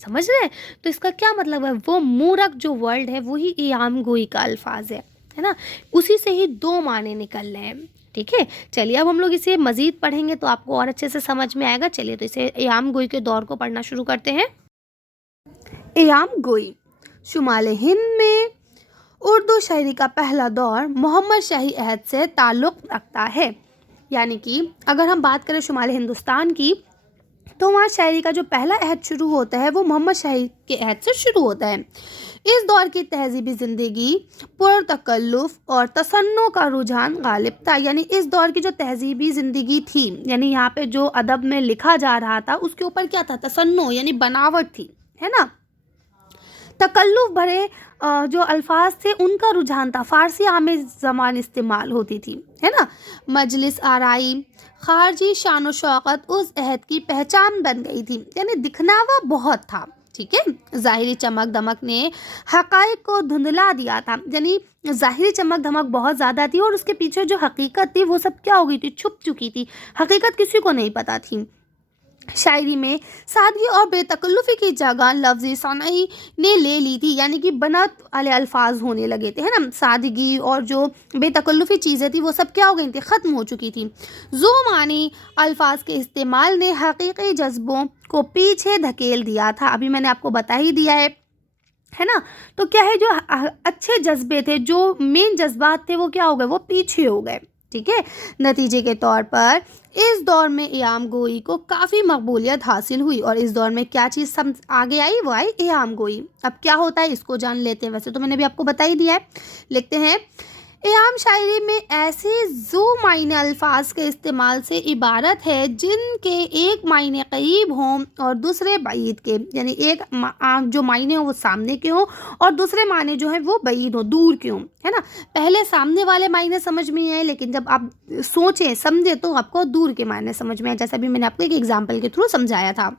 समझ रहे हैं। तो इसका क्या मतलब है, वो मुंह रख जो वर्ड है वही इमाम गोई का अल्फाज है ना। उसी से ही दो माने निकल रहे हैं। ठीक है, चलिए अब हम लोग इसे मज़ीद पढ़ेंगे तो आपको और अच्छे से समझ में आएगा। चलिए तो इसे इमाम गोई के दौर को पढ़ना शुरू करते हैं। इमाम गोई शुमाल हिंद में उर्दू शायरी का पहला दौर मोहम्मद शाही अहद से ताल्लुक़ रखता है। यानी कि अगर हम बात करें शुमाल हिंदुस्तान की, तो वहाँ शायरी का जो पहला अहद शुरू होता है वो मोहम्मद शाही के अहद से शुरू होता है। इस दौर की तहजीबी ज़िंदगी पुरतकल्लुफ़ और तसन्नो का रुझान गालिब था। यानी इस दौर की जो तहजीबी ज़िंदगी थी, यानी यहाँ पे जो अदब में लिखा जा रहा था उसके ऊपर क्या था, तसन्नो यानी बनावट थी, है ना। तकल्लुफ़ भरे जो अल्फाज थे उनका रुझान था, फ़ारसी आमेज़ ज़बान इस्तेमाल होती थी, है ना। मजलिस आराई खारजी शान व शौकत उस अहद की पहचान बन गई थी, यानी दिखनावा बहुत था। ठीक है, ज़ाहिरी चमक दमक ने हक़ाइक़ को धुंधला दिया था, यानी ज़ाहिरी चमक धमक बहुत ज़्यादा थी और उसके पीछे जो हकीकत थी वो सब क्या हो गई थी, छुप चुकी थी, हकीकत किसी को नहीं पता थी। शायरी में सादगी और बेतकल्लुफ़ी की जगह लफ्ज़ी सनई ने ले ली थी, यानी कि बनत वाले अल्फाज होने लगे थे, है ना। सादगी और जो बेतकल्लुफ़ी चीज़ें थी वो सब क्या हो गई थी, ख़त्म हो चुकी थी। जो मानी अल्फाज के इस्तेमाल ने हकीकी जज्बों को पीछे धकेल दिया था, अभी मैंने आपको बता ही दिया है ना। तो क्या है, जो अच्छे जज्बे थे, जो मेन जज्बात थे वो क्या हो गए, वो पीछे हो गए, ठीक है। नतीजे के तौर पर इस दौर में क़याम गोई को काफ़ी मकबूलियत हासिल हुई और इस दौर में क्या चीज़ सम आगे आई, वो आई क़याम गोई। अब क्या होता है इसको जान लेते हैं। वैसे तो मैंने भी आपको बता ही दिया है। लिखते हैं, क़याम शायरी में ऐसे ज़ो मायने अल्फाज के इस्तेमाल से इबारत है जिनके एक मायने करीब हों और दूसरे बईद के, यानी एक जो मायने हों वो सामने के हों और दूसरे मायने जो हैं वो बईद हों, दूर के हों, है ना। पहले सामने वाले मायने समझ में आए, लेकिन जब आप सोचें समझे तो आपको दूर के मायने समझ में आए, जैसा भी मैंने आपको एक एग्जाम्पल के थ्रू समझाया था।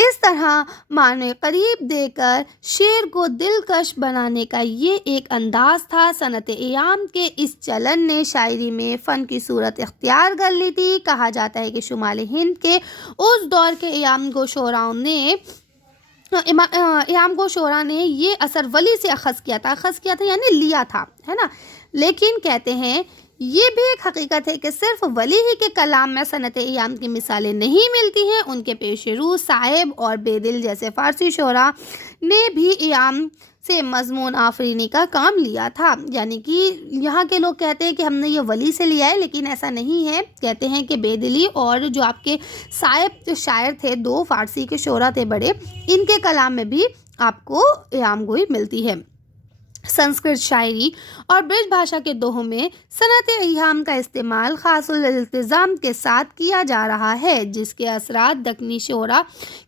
इस तरह माने करीब देकर शेर को दिलकश बनाने का ये एक अंदाज था। सनत क़याम के इस चलन ने शायरी में फ़न की सूरत इख्तियार कर ली थी। कहा जाता है कि शुमाली हिंद के उस दौर के क़याम गो शोरा ने ये असर वली से अखज़ किया था यानी लिया था, है ना। लेकिन कहते हैं ये भी एक हकीकत है कि सिर्फ वली ही के कलाम में सनत क़याम की मिसालें नहीं मिलती हैं। उनके पेश रू साहिब और बेदिल जैसे फ़ारसी शोरा ने भी क़याम से मज़मून आफरीनी का काम लिया था। यानी कि यहाँ के लोग कहते हैं कि हमने ये वली से लिया है, लेकिन ऐसा नहीं है। कहते हैं कि बेदिली और जो आपके साहिब जो शायर थे, दो फ़ारसी के शोरा थे बड़े, इनके कलाम में भी आपको क़याम गोई मिलती है। संस्कृत शायरी और ब्रज भाषा के दोहों में सनत क़याम का इस्तेमाल ख़ासुल इल्तिज़ाम के साथ किया जा रहा है, जिसके असरात दक्कनी शोरा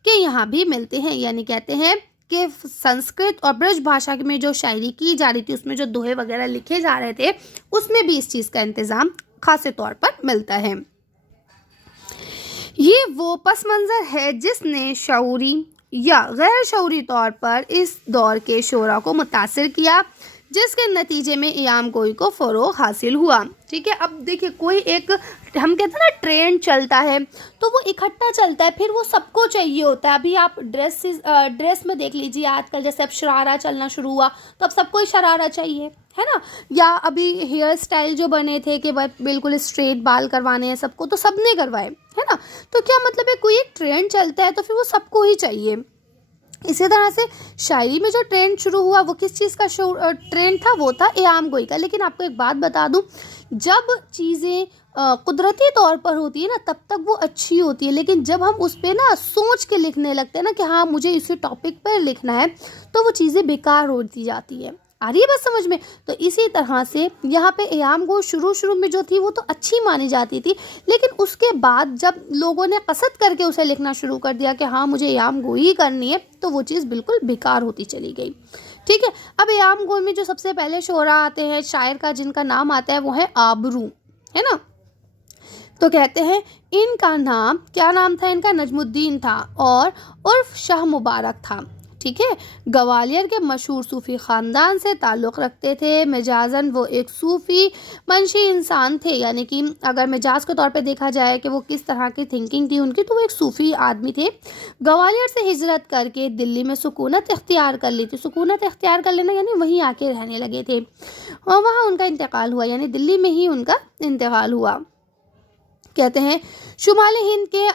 के यहाँ भी मिलते हैं। यानी कहते हैं कि संस्कृत और ब्रज भाषा में जो शायरी की जा रही थी, उसमें जो दोहे वगैरह लिखे जा रहे थे, उसमें भी इस चीज़ का इंतज़ाम ख़ास तौर पर मिलता है। ये वो पस मंज़र है जिसने शऊरी या गैर शऊरी तौर पर इस दौर के शोरा को मुतासिर किया, जिसके नतीजे में क़याम गोई को फ़रोग़ हासिल हुआ। ठीक है। अब देखिए, कोई एक हम कहते हैं ना ट्रेंड चलता है तो वो इकट्ठा चलता है, फिर वो सबको चाहिए होता है। अभी आप ड्रेस में देख लीजिए, आजकल जैसे अब शरारा चलना शुरू हुआ तो अब सबको ही शरारा चाहिए, है ना। या अभी हेयर स्टाइल जो बने थे कि बिल्कुल स्ट्रेट बाल करवाने हैं सबको, तो सबने करवाए, है ना। तो क्या मतलब है, कोई एक ट्रेंड चलता है तो फिर वो सबको ही चाहिए। इसी तरह से शायरी में जो ट्रेंड शुरू हुआ वो किस चीज़ का ट्रेंड था, वो था क़याम गोई का। लेकिन आपको एक बात बता दूं, जब चीज़ें कुदरती तौर पर होती है ना, तब तक वो अच्छी होती है, लेकिन जब हम उस पर ना सोच के लिखने लगते हैं ना कि हाँ मुझे इसी टॉपिक पर लिखना है, तो वो चीज़ें बेकार होती जाती है। आ रही है बात समझ में। तो इसी तरह से यहाँ पे क़याम गोई शुरू में जो थी वो तो अच्छी मानी जाती थी, लेकिन उसके बाद जब लोगों ने कसद करके उसे लिखना शुरू कर दिया कि हाँ मुझे क़याम गोई ही करनी है, तो वो चीज़ बिल्कुल बेकार होती चली गई। ठीक है। अब क़याम गोई में जो सबसे पहले शोरा आते हैं, शायर का जिनका नाम आता है वो है आबरू, है ना। तो कहते हैं इनका नाम, क्या नाम था इनका, नजमुद्दीन था और उर्फ शाह मुबारक था। ठीक है। ग्वालियर के मशहूर सूफ़ी ख़ानदान से ताल्लुक़ रखते थे। मिजाजन वो एक सूफ़ी मंशी इंसान थे, यानी कि अगर मिजाज के तौर पे देखा जाए कि वो किस तरह की थिंकिंग थी उनकी, तो वो एक सूफ़ी आदमी थे। ग्वालियर से हिजरत करके दिल्ली में सुकूनत इख्तियार कर ली थी। सुकूनत इख्तियार कर लेना यानी वहीं आके रहने लगे थे और वहाँ उनका इंतकाल हुआ, यानी दिल्ली में ही उनका इंतकाल हुआ। कहते हैं शुमाली हिंद के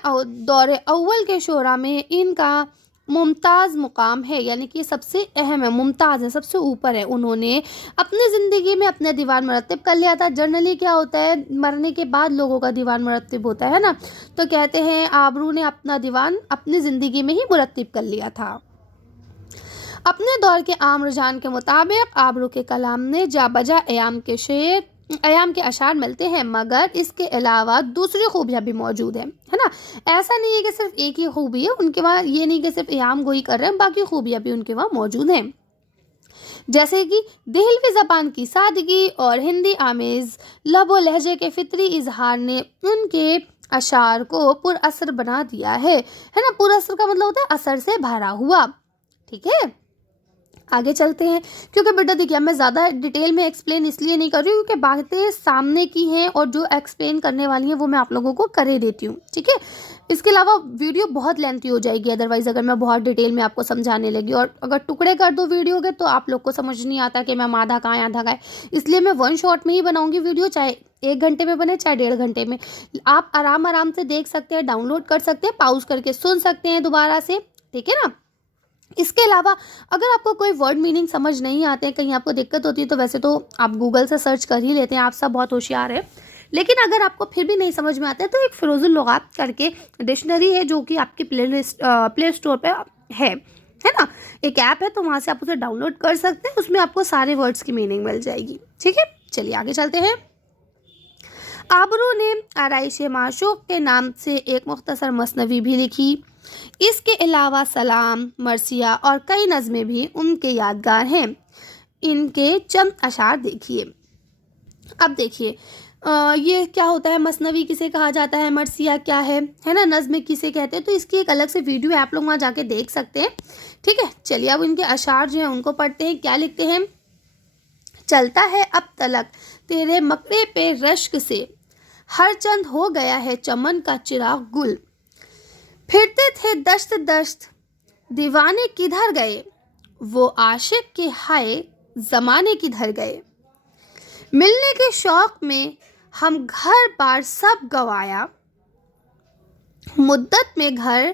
दौरे अव्वल के शोरा में इनका मुमताज़ मुकाम है, यानी कि सबसे अहम है, मुमताज़ है, सबसे ऊपर है। उन्होंने अपनी ज़िंदगी में अपना दीवान मरतब कर लिया था। जनरली क्या होता है, मरने के बाद लोगों का दीवान मरतब होता है ना, तो कहते हैं आबरू ने अपना दीवान अपनी ज़िंदगी में ही मुरतब कर लिया था। अपने दौर के आम रुझान के मुताबिक आबरू के कलाम ने जा बजा क़याम के अशार मिलते हैं, मगर इसके अलावा दूसरी खूबियाँ भी मौजूद हैं, है ना। ऐसा नहीं है कि सिर्फ एक ही खूबी है उनके वहाँ, ये नहीं कि सिर्फ क़याम गोई कर रहे हैं, बाकी खूबियाँ भी उनके वहाँ मौजूद हैं। जैसे कि देहलवी ज़बान की सादगी और हिंदी आमेज़ लबो लहजे के फितरी इजहार ने उनके अशार को पुरअसर बना दिया है ना। पुरअसर का मतलब होता है असर से भरा हुआ। ठीक है। आगे चलते हैं, क्योंकि बेटा देखिए मैं ज़्यादा डिटेल में एक्सप्लेन इसलिए नहीं कर रही हूँ क्योंकि बातें सामने की हैं और जो एक्सप्लेन करने वाली हैं वो मैं आप लोगों को कर ही देती हूँ। ठीक है। इसके अलावा वीडियो बहुत लेंथी हो जाएगी अदरवाइज़, अगर मैं बहुत डिटेल में आपको समझाने लगी, और अगर टुकड़े कर दो वीडियो के तो आप लोग को समझ नहीं आता कि मैम आधा कहाँ आधा का है। इसलिए मैं वन शॉट में ही बनाऊँगी वीडियो, चाहे 1 घंटे में बने चाहे 1.5 घंटे में। आप आराम से देख सकते हैं, डाउनलोड कर सकते हैं, पॉज करके सुन सकते हैं दोबारा से। ठीक है ना। اس کے علاوہ اگر آپ کو کوئی ورڈ میننگ سمجھ نہیں آتے ہیں, کہیں آپ کو دقت ہوتی ہے, تو ویسے تو آپ گوگل سے سرچ کر ہی لیتے ہیں, آپ سب بہت ہوشیار ہیں. لیکن اگر آپ کو پھر بھی نہیں سمجھ میں آتا ہے تو ایک فیروز اللغات کر کے ڈکشنری ہے جو کہ آپ کی پلے اسٹور پہ ہے نا, ایک ایپ ہے, تو وہاں سے آپ اسے ڈاؤن لوڈ کر سکتے ہیں. اس میں آپ کو سارے ورڈز کی میننگ مل جائے گی. ٹھیک ہے, چلیے آگے چلتے ہیں. آبرو نے آرائش معشوق کے نام سے ایک مختصر مثنوی بھی لکھی. اس کے علاوہ سلام, مرثیہ اور کئی نظمیں بھی ان کے یادگار ہیں. ان کے چند اشعار دیکھیے. اب دیکھیے یہ کیا ہوتا ہے, مثنوی کسے کہا جاتا ہے, مرثیہ کیا ہے نا, نظم کسے کہتے ہیں, تو اس کی ایک الگ سے ویڈیو ہے, آپ لوگ وہاں جا کے دیکھ سکتے ہیں. ٹھیک ہے, چلیے اب ان کے اشعار جو ہیں ان کو پڑھتے ہیں. کیا لکھتے ہیں؟ چلتا ہے اب تلک تیرے مکڑے پہ رشک سے, ہر چند ہو گیا ہے چمن کا چراغ گل, پھرتے تھے دشت دشت دیوانے کدھر گئے, وہ عاشق کے ہائے زمانے کدھر گئے, ملنے کے شوق میں ہم گھر بار سب گوایا, مدت میں گھر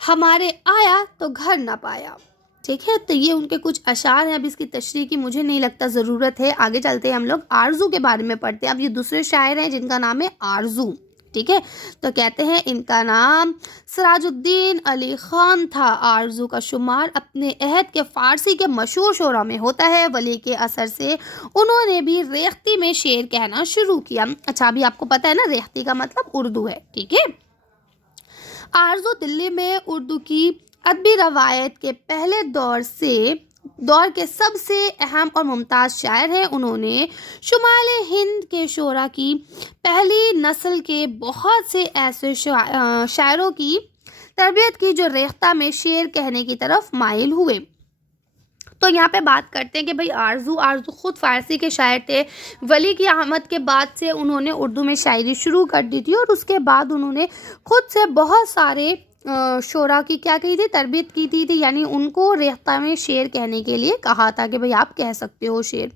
ہمارے آیا تو گھر نہ پایا. ٹھیک ہے, تو یہ ان کے کچھ اشعار ہیں. اب اس کی تشریح کی مجھے نہیں لگتا ضرورت ہے. آگے چلتے ہیں, ہم لوگ آرزو کے بارے میں پڑھتے ہیں. اب یہ دوسرے شاعر ہیں جن کا نام ہے آرزو. ٹھیک ہے, تو کہتے ہیں ان کا نام سراج الدین علی خان تھا. آرزو کا شمار اپنے عہد کے فارسی کے مشہور شعراء میں ہوتا ہے. ولی کے اثر سے انہوں نے بھی ریختی میں شعر کہنا شروع کیا. اچھا, ابھی آپ کو پتہ ہے نا ریختی کا مطلب اردو ہے. ٹھیک ہے, آرزو دلی میں اردو کی ادبی روایت کے پہلے دور کے سب سے اہم اور ممتاز شاعر ہیں. انہوں نے شمال ہند کے شعراء کی پہلی نسل کے بہت سے ایسے شاعروں کی تربیت کی جو ریختہ میں شعر کہنے کی طرف مائل ہوئے. تو یہاں پہ بات کرتے ہیں کہ بھئی آرزو خود فارسی کے شاعر تھے. ولی کی آمد کے بعد سے انہوں نے اردو میں شاعری شروع کر دی تھی, اور اس کے بعد انہوں نے خود سے بہت سارے شعراء کی کیا کی تھی, تربیت کی تھی. یعنی ان کو ریختہ میں شعر کہنے کے لیے کہا تھا کہ بھئی آپ کہہ سکتے ہو شعر.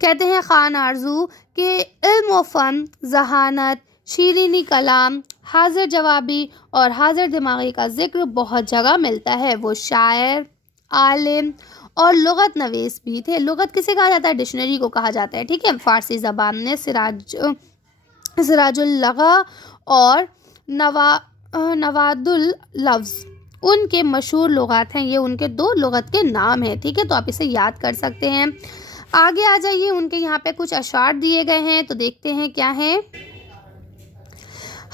کہتے ہیں خان آرزو کہ علم و فن, ذہانت, شیرینی کلام, حاضر جوابی اور حاضر دماغی کا ذکر بہت جگہ ملتا ہے. وہ شاعر, عالم اور لغت نویس بھی تھے. لغت کسے کہا جاتا ہے؟ ڈکشنری کو کہا جاتا ہے. ٹھیک ہے, فارسی زبان میں سراج اللغا اور نواد اللفظ ان کے مشہور لغات ہیں. یہ ان کے 2 لغت کے نام ہیں. ٹھیک ہے, تو آپ اسے یاد کر سکتے ہیں. آگے آ جائیے, ان کے یہاں پہ کچھ اشعار دیے گئے ہیں, تو دیکھتے ہیں کیا ہیں.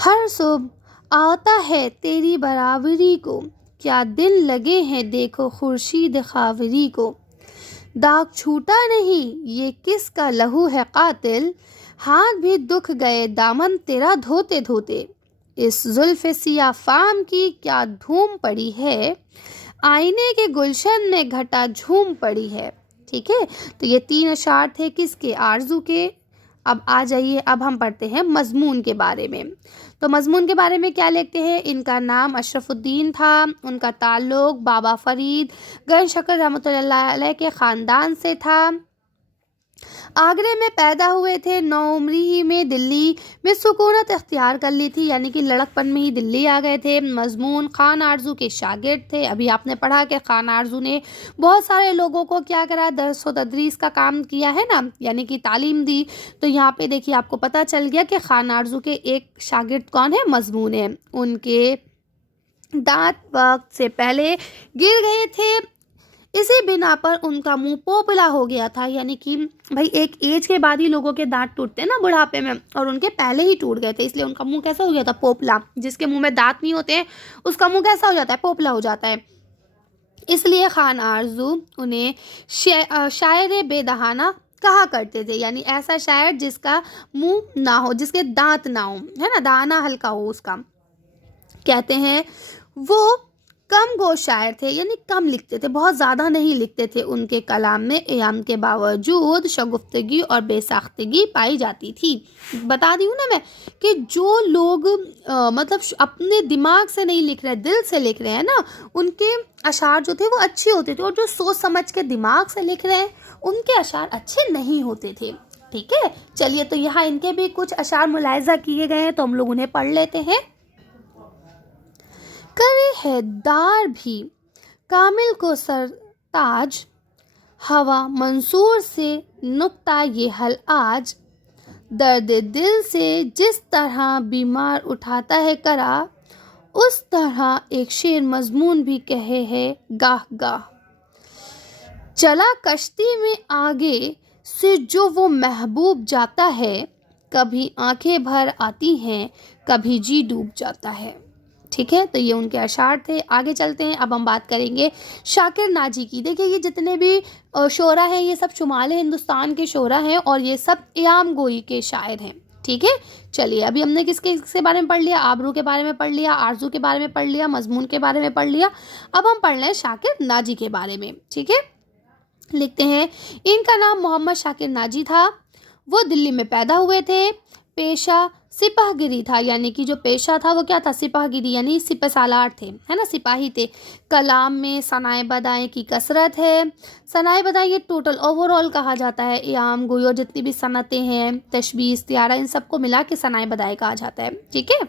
ہر صبح آتا ہے تیری برابری کو, کیا دن لگے ہیں دیکھو خورشید خاوری کو, داغ چھوٹا نہیں یہ کس کا لہو ہے قاتل, ہاتھ بھی دکھ گئے دامن تیرا دھوتے دھوتے, اس زلف سیاہ فام کی کیا دھوم پڑی ہے, آئینے کے گلشن میں گھٹا جھوم پڑی ہے. ٹھیک ہے, تو یہ 3 اشعار تھے کس کے؟ آرزو کے. اب آ جائیے, اب ہم پڑھتے ہیں مضمون کے بارے میں. تو مضمون کے بارے میں کیا لکھتے ہیں؟ ان کا نام اشرف الدین تھا. ان کا تعلق بابا فرید گنج شکر رحمۃ اللہ علیہ کے خاندان سے تھا. آگرے میں پیدا ہوئے تھے. 9 عمری ہی میں دلی میں سکونت اختیار کر لی تھی, یعنی کہ لڑک پن میں ہی دلی آ گئے تھے. مضمون خان آرزو کے شاگرد تھے. ابھی آپ نے پڑھا کہ خان آرزو نے بہت سارے لوگوں کو کیا کرا, درس و تدریس کا کام کیا ہے نا, یعنی کہ تعلیم دی. تو یہاں پہ دیکھیے آپ کو پتہ چل گیا کہ خان آرزو کے ایک شاگرد کون ہے؟ مضمون ہے. ان کے دانت وقت سے پہلے گر گئے تھے, اسی بنا پر ان کا منہ پوپلا ہو گیا تھا. یعنی کہ بھائی ایک ایج کے بعد ہی لوگوں کے دانت ٹوٹتے ہیں نا بڑھاپے میں, اور ان کے پہلے ہی ٹوٹ گئے تھے, اس لیے ان کا منہ کیسا ہو گیا تھا؟ پوپلا. جس کے منہ میں دانت نہیں ہوتے اس کا منہ کیسا ہو جاتا ہے؟ پوپلا ہو جاتا ہے. اس لیے خان آرزو انہیں شاعر بے دہانہ کہا کرتے تھے, یعنی ایسا شاعر جس کا منہ نہ ہو, جس کے دانت نہ ہو, ہے نا, دہانہ ہلکا ہو اس کا. کہتے ہیں وہ کم گو شاعر تھے, یعنی کم لکھتے تھے, بہت زیادہ نہیں لکھتے تھے. ان کے کلام میں ایام کے باوجود شگفتگی اور بے ساختگی پائی جاتی تھی. بتا دی ہوں نا میں کہ جو لوگ مطلب اپنے دماغ سے نہیں لکھ رہے, دل سے لکھ رہے ہیں نا, ان کے اشعار جو تھے وہ اچھے ہوتے تھے, اور جو سوچ سمجھ کے دماغ سے لکھ رہے ہیں ان کے اشعار اچھے نہیں ہوتے تھے. ٹھیک ہے, چلیے تو یہاں ان کے بھی کچھ اشعار ملاحظہ کیے گئے ہیں, تو ہم لوگ انہیں پڑھ لیتے ہیں. کرے ہے دار بھی कामिल को सरताज, हवा मंसूर से नुक्ता ये हल आज, दर्द दिल से जिस तरह बीमार उठाता है करा, उस तरह एक शेर मजमून भी कहे है गाह गाह। चला कश्ती में आगे से जो वो महबूब जाता है, कभी आंखें भर आती हैं, कभी जी डूब जाता है। ठीक है, तो ये उनके अशार थे। आगे चलते हैं, अब हम बात करेंगे शाकिर नाजी की। देखिए, ये जितने भी शोरा हैं ये सब शुमाल हिंदुस्तान के शोरा हैं और ये सब क़याम गोई के शायर हैं। ठीक है, चलिए अभी हमने किसके बारे में पढ़ लिया, आबरू के बारे में पढ़ लिया, आरजू के बारे में पढ़ लिया, मजमून के बारे में पढ़ लिया। अब हम पढ़ लें शाकिर नाजी के बारे में। ठीक है, लिखते हैं, इनका नाम मोहम्मद शाकिर नाजी था। वो दिल्ली में पैदा हुए थे। पेशा सिपाहगिरी था, यानी कि जो पेशा था वो क्या था, सिपाहगिरी, यानी सिपह सालार थे, है ना, सिपाही थे। कलाम में सनाए बदाएँ की कसरत है। सनाए बदाएँ ये टोटल ओवरऑल कहा जाता है, क़याम गोई और जितनी भी सनतें हैं, तशबीह, इस्तिआरा, इन सबको मिला के सनाए बदाएँ कहा जाता है। ठीक है,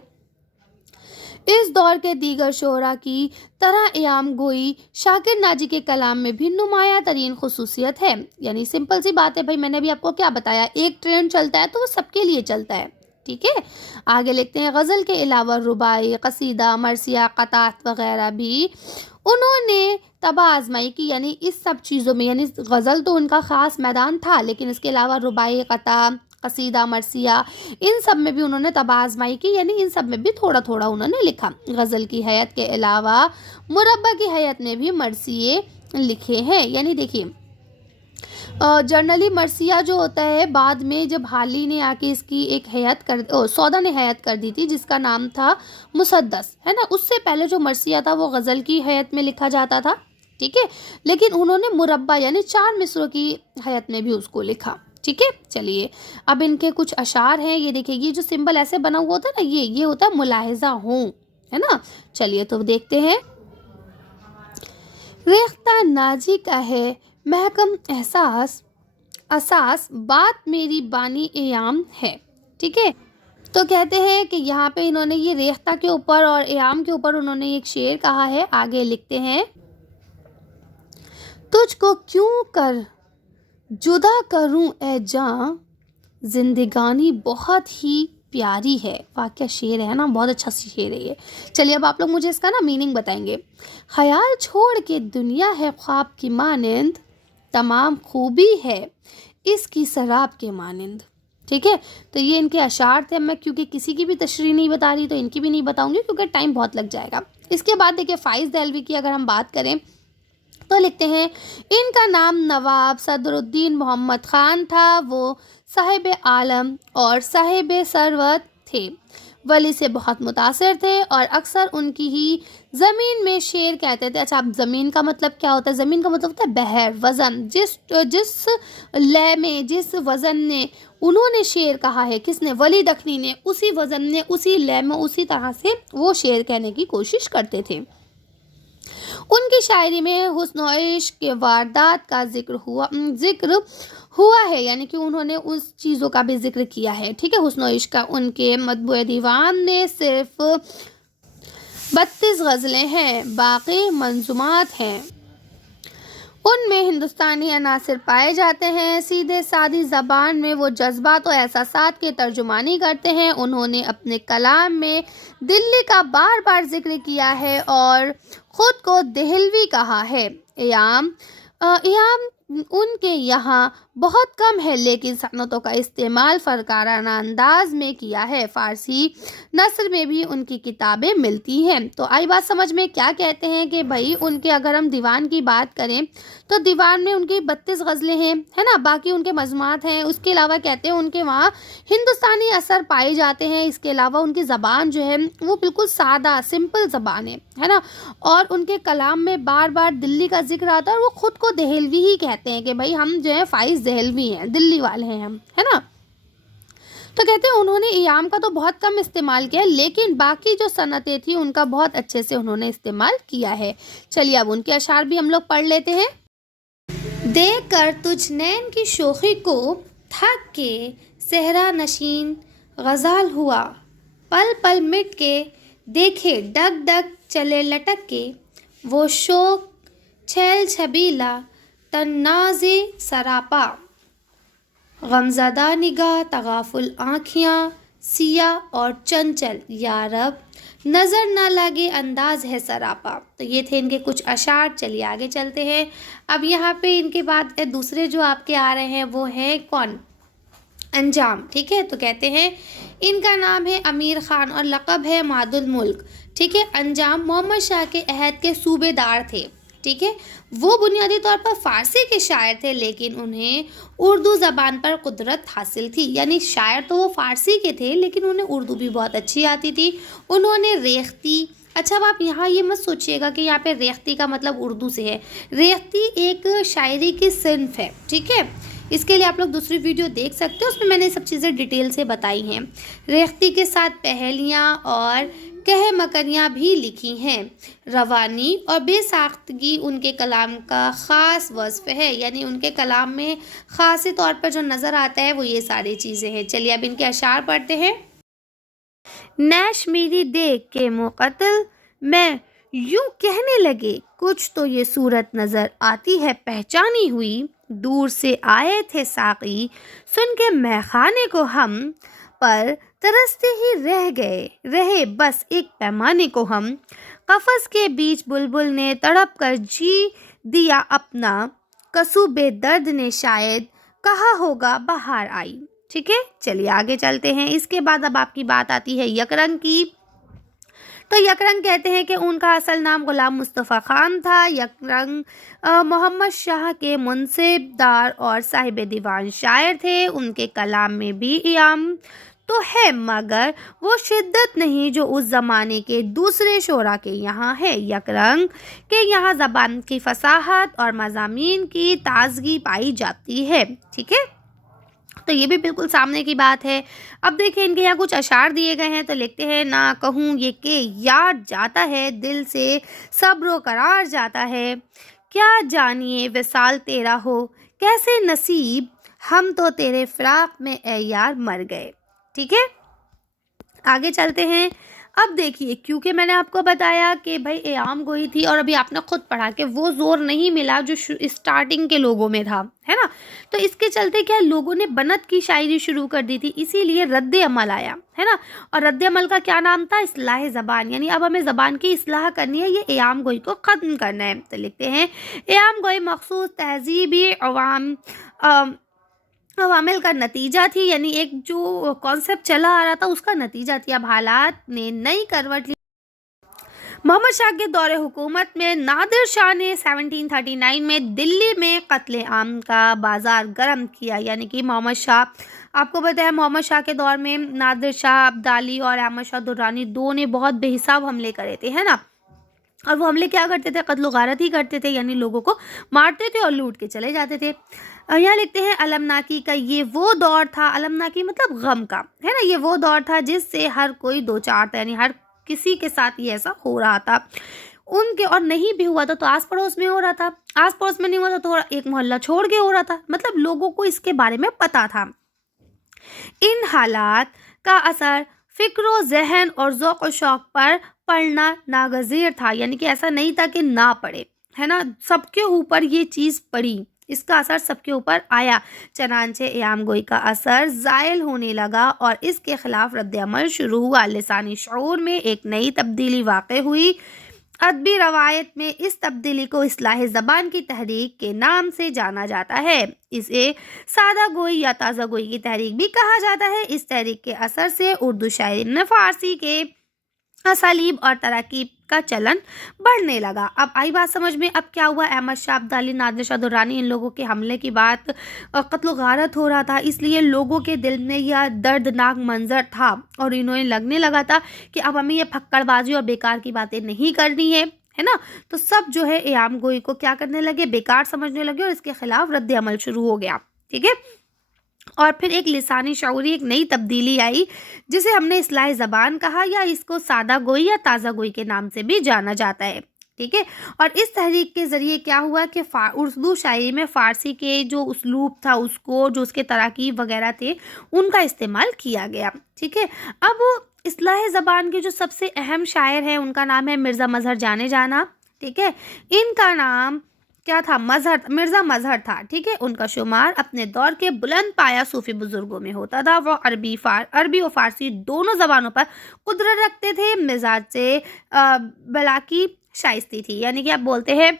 इस दौर के दीगर शोरा की तरह क़याम गोई शाकिर नाजी के कलाम में भी नुमायां तरीन खुसूसियत है। यानी सिंपल सी बात है भाई, मैंने भी आपको क्या बताया, एक ट्रेंड चलता है तो वो सबके लिए चलता है। ठीक है, आगे लिखते हैं, गज़ल के अलावा रुबाई, कसीदा, मरसिया, क़तात वगैरह भी उन्होंने तबा आजमाई की। यानी इस सब चीज़ों में, यानी गज़ल तो उनका ख़ास मैदान था, लेकिन इसके अलावा रुबाई, क़ता, कसीदा, मरसिया, इन सब में भी उन्होंने तबा आजमाई की, यानी इन सब में भी थोड़ा थोड़ा उन्होंने लिखा। गज़ल की हैत के अलावा मुरब्बा की हैत में भी मरसिए लिखे हैं। यानी देखिए, जनरली मरसिया जो होता है, बाद में जब हाली ने आके इसकी एक सौदा ने हैत कर दी थी जिसका नाम था मुसद्दस, है ना, उससे पहले जो मरसिया था वो गज़ल की हैत में लिखा जाता था। ठीक है, लेकिन उन्होंने मुरब्बा यानी 4 मिसरों की हैत में भी उसको लिखा। ठीक है, चलिए अब इनके कुछ अशार हैं। ये देखिए, ये जो सिंबल ऐसे बना हुआ होता है ना, ये होता है मुलाहिजा हूँ, है ना। चलिए तो देखते हैं, रेख्ता नाजी का है महकम एहसास, असास बात मेरी बानी एयाम है। ठीक है, तो कहते हैं कि यहाँ पे इन्होंने ये रेख्ता के ऊपर और एयाम के ऊपर उन्होंने एक शेर कहा है। आगे लिखते हैं, तुझको क्यों कर जुदा करूं ए जान, जिंदगानी बहुत ही प्यारी है। वाकया शेर है ना, बहुत अच्छा शेर है ये। चलिए अब आप लोग मुझे इसका ना मीनिंग बताएंगे। ख्याल छोड़ के दुनिया है ख्वाब की मानिंद, तमाम खूबी है इसकी शराब के मानिंद। ठीक है, तो ये इनके अशार थे। मैं क्योंकि किसी की भी तशरीह नहीं बता रही तो इनकी भी नहीं बताऊंगी क्योंकि टाइम बहुत लग जाएगा। इसके बाद देखिए, फाइज दहलवी की अगर हम बात करें तो लिखते हैं, इनका नाम नवाब सदरुद्दीन मोहम्मद ख़ान था। वो साहिब आलम और साहिब सरवत थे। वली से बहुत मुतासिर थे और अक्सर उनकी ही ज़मीन में शेर कहते थे। अच्छा, अब ज़मीन का मतलब क्या होता है? ज़मीन का मतलब होता है बहर, वज़न। जिस लय में, जिस वज़न ने उन्होंने शेर कहा है, किसने? वली दखनी ने, उसी वज़न में, उसी लय में, उसी तरह से वो शेर कहने की कोशिश करते थे। उनकी शायरी में हुस्न और इश्क के वारदात का जिक्र हुआ है, यानी कि उन्होंने उस चीज़ों का भी जिक्र किया है। ठीक है, हुस्न और इश्क का उनके मतबूए दीवान में सिर्फ 32 गज़लें हैं, बाकी मंजूमात हैं। उनमें हिंदुस्तानी अनासर पाए जाते हैं। सीधे सादी ज़बान में वो जज्बात और एहसासात के तर्जुमानी करते हैं। उन्होंने अपने कलाम में दिल्ली का बार बार जिक्र किया है और ख़ुद को देहलवी कहा है। इयाम उनके यहाँ बहुत कम है, लेकिन सनतों का इस्तेमाल फ़नकाराना अंदाज में किया है। फ़ारसी नस्र में भी उनकी किताबें मिलती हैं। तो आई बात समझ में, क्या कहते हैं कि भाई उनके अगर हम दीवान की बात करें तो दीवान में उनकी 32 गज़लें हैं, है ना, बाकी उनके मजमूआत हैं। उसके अलावा कहते हैं उनके वहाँ हिंदुस्तानी असर पाए जाते हैं। इसके अलावा उनकी ज़बान जो है वो बिल्कुल सादा सिंपल ज़बान है ना, और उनके कलाम में बार बार दिल्ली का जिक्र आता है और वो ख़ुद को देहलवी ही कहते हैं कि भाई हम जो है फ़ाइज़ देहलवी हैं, दिल्ली वाले हैं हम, है ना। तो कहते हैं उन्होंने इयाम का तो बहुत कम इस्तेमाल किया, लेकिन बाकी जो सनतें थी उनका बहुत अच्छे से उन्होंने इस्तेमाल किया है। चलिए अब उनके अशार भी हम लोग पढ़ लेते हैं। देख कर तुझ नैन की शोखी को थक के सहरा नशीन गज़ाल हुआ, पल पल मिट के देखे डग डग चले लटक के, वो शोक छैल छबीला तन्नाज़े सरापा, गमज़दा निगाह तगाफुल आँखियाँ सिया और चंचल, या रब नज़र ना लगे अंदाज है सरापा। तो ये थे इनके कुछ अशार। चलिए आगे चलते हैं। अब यहाँ पे इनके बाद दूसरे जो आपके आ रहे हैं वो है कौन, अंजाम। ठीक है, तो कहते हैं इनका नाम है अमीर खान और लक़ब है मादुल मुल्क। ठीक है, अंजाम मोहम्मद शाह के अहद के सूबेदार थे। ठीक है, वो बुनियादी तौर पर फ़ारसी के शायर थे, लेकिन उन्हें उर्दू ज़बान पर कुदरत हासिल थी। यानी शायर तो वो फ़ारसी के थे, लेकिन उन्हें उर्दू भी बहुत अच्छी आती थी। उन्होंने रेख्ती, अच्छा अब आप यहाँ ये मत सोचिएगा कि यहाँ पे रेख्ती का मतलब उर्दू से है। रेख्ती एक शायरी की सिन्फ है। ठीक है, इसके लिए आप लोग दूसरी वीडियो देख सकते हो, उसमें मैंने सब चीज़ें डिटेल से बताई हैं। रेख्ती के साथ पहेलियाँ और कह मकनियाँ भी लिखी हैं। रवानी और बेसाख्तगी उनके कलाम का ख़ास वस्फ़ है, यानी उनके कलाम में ख़ासी तौर पर जो नज़र आता है वो ये सारी चीज़ें हैं। चलिए अब इनके अशार पढ़ते हैं। नैश मेरी देख के मुक़त्तिल मैं यूं कहने लगे, कुछ तो ये सूरत नज़र आती है पहचानी हुई। दूर से आए थे साक़ी सुन के मैखाने को हम, पर तरसते ही रहे बस एक पैमाने को हम। कफ़स के बीच बुलबुल ने तड़प कर जी दिया अपना, कसूबे दर्द ने शायद कहा होगा बहार आई। ठीक है, चलिए आगे चलते हैं। इसके बाद अब आपकी बात आती है यकरंग की। तो यकरंग कहते हैं कि उनका असल नाम ग़ुलाम मुस्तफ़ा ख़ान था। यकरंग मोहम्मद शाह के मुंसिबदार और साहिब दीवान शायर थे। उनके कलाम में भी इयाम तो है, मगर वो शिद्दत नहीं जो उस ज़माने के दूसरे शोरा के यहाँ है। यकरंग के यहाँ ज़बान की फसाहत और मज़ामीन की ताज़गी पाई जाती है। ठीक है, तो ये भी बिल्कुल सामने की बात है। अब देखिए इनके यहाँ कुछ अशार दिए गए हैं, तो लिखते हैं ना कहूँ ये के याद जाता है दिल से सब्र करार जाता है, क्या जानिए विसाल तेरा हो कैसे नसीब, हम तो तेरे फ़िराक़ में ए यार मर गए। ठीक है, आगे चलते हैं। अब देखिए, क्योंकि मैंने आपको बताया कि भाई एयाम गोई थी और अभी आपने खुद पढ़ा कि वो ज़ोर नहीं मिला जो स्टार्टिंग के लोगों में था, है ना। तो इसके चलते क्या लोगों ने बनत की शायरी शुरू कर दी थी, इसीलिए रद्द अमल आया, है ना। और रद्द अमल का क्या नाम था, इस्लाह ज़बान, यानी अब हमें ज़बान की इस्लाह करनी है, ये एयाम गोई को ख़त्म करना है। तो लिखते हैं एयाम गोई मखसूस तहजीबी अवामिल का नतीजा थी, यानी एक जो कॉन्सेप्ट चला आ रहा था उसका नतीजा थी। अब हालात ने नई करवट ली। मोहम्मद शाह के दौरे हुकूमत में नादिर शाह ने 1739 में दिल्ली में कत्ले आम का बाजार गर्म किया। यानी कि मोहम्मद शाह, आपको बताया मोहम्मद शाह के दौर में नादिर शाह अब्दाली और अहमद शाह दुर्रानी दो ने बहुत बेहिसाब हमले करे थे, है ना। और वो हमले क्या करते थे, कत्ल गारत ही करते थे, यानी लोगों को मारते थे और लूट के चले जाते थे। यहाँ लिखते हैं अलमनाकी का ये वो दौर था, अलमनाकी मतलब गम का, है ना। ये वो दौर था जिससे हर कोई दो चार था, यानी हर किसी के साथ ये ऐसा हो रहा था। उनके और नहीं भी हुआ था तो आस पड़ोस में हो रहा था, आस पड़ोस में नहीं हुआ था तो एक मोहल्ला छोड़ के हो रहा था, मतलब लोगों को इसके बारे में पता था। इन हालात का असर फ़िक्र ज़हन और ज़ौक़ शौक़ पर पढ़ना नागज़ीर था, यानी कि ऐसा नहीं था कि ना पढ़े, है ना। सबके ऊपर ये चीज़ पड़ी, इसका असर सबके ऊपर आया। चनांचे एयाम गोई का असर ज़ायल होने लगा और इसके ख़िलाफ़ रद्द अमल शुरू हुआ। लिसानी शऊर में एक नई तब्दीली वाक़ हुई। अदबी रवायत में इस तब्दीली को इस्लाह ज़बान की तहरीक के नाम से जाना जाता है। इसे सादा गोई या ताज़ा गोई की तहरीक भी कहा जाता है। इस तहरीक के असर से उर्दू शायरी में फ़ारसी के असालीब और तरकीब का चलन बढ़ने लगा। अब आई बात समझ में, अब क्या हुआ, अहमद शाह अब्दाली, नादिर शाह दुर्रानी, इन लोगों के हमले की बात, कत्ल गारत हो रहा था, इसलिए लोगों के दिल में यह दर्दनाक मंजर था और इन्हें लगने लगा था कि अब हमें ये फक्कड़बाजी और बेकार की बातें नहीं करनी है ना। तो सब जो है एयाम गोई को क्या करने लगे, बेकार समझने लगे और इसके खिलाफ रद्द अमल शुरू हो गया। ठीक है, और फिर एक लिसानी शऊरी, एक नई तब्दीली आई जिसे हमने इस्लाह ज़बान कहा, या इसको सादा गोई या ताज़ा गोई के नाम से भी जाना जाता है। ठीक है, और इस तहरीक के ज़रिए क्या हुआ कि उर्दू शायरी में फ़ारसी के जो उसलूब था उसको, जो उसके तराकीब वगैरह थे, उनका इस्तेमाल किया गया। ठीक है, अब इस्लाह ज़बान के जो सबसे अहम शायर हैं उनका नाम है मिर्ज़ा मज़हर जाने जाना। ठीक है, इनका नाम کیا تھا؟ مرزا مظہر تھا، ٹھیک ہے. ان کا شمار اپنے دور کے بلند پایا صوفی بزرگوں میں ہوتا تھا. وہ عربی و فارسی دونوں زبانوں پر قدرت رکھتے تھے. مزاج سے بلاکی شائستی تھی، یعنی کہ آپ بولتے ہیں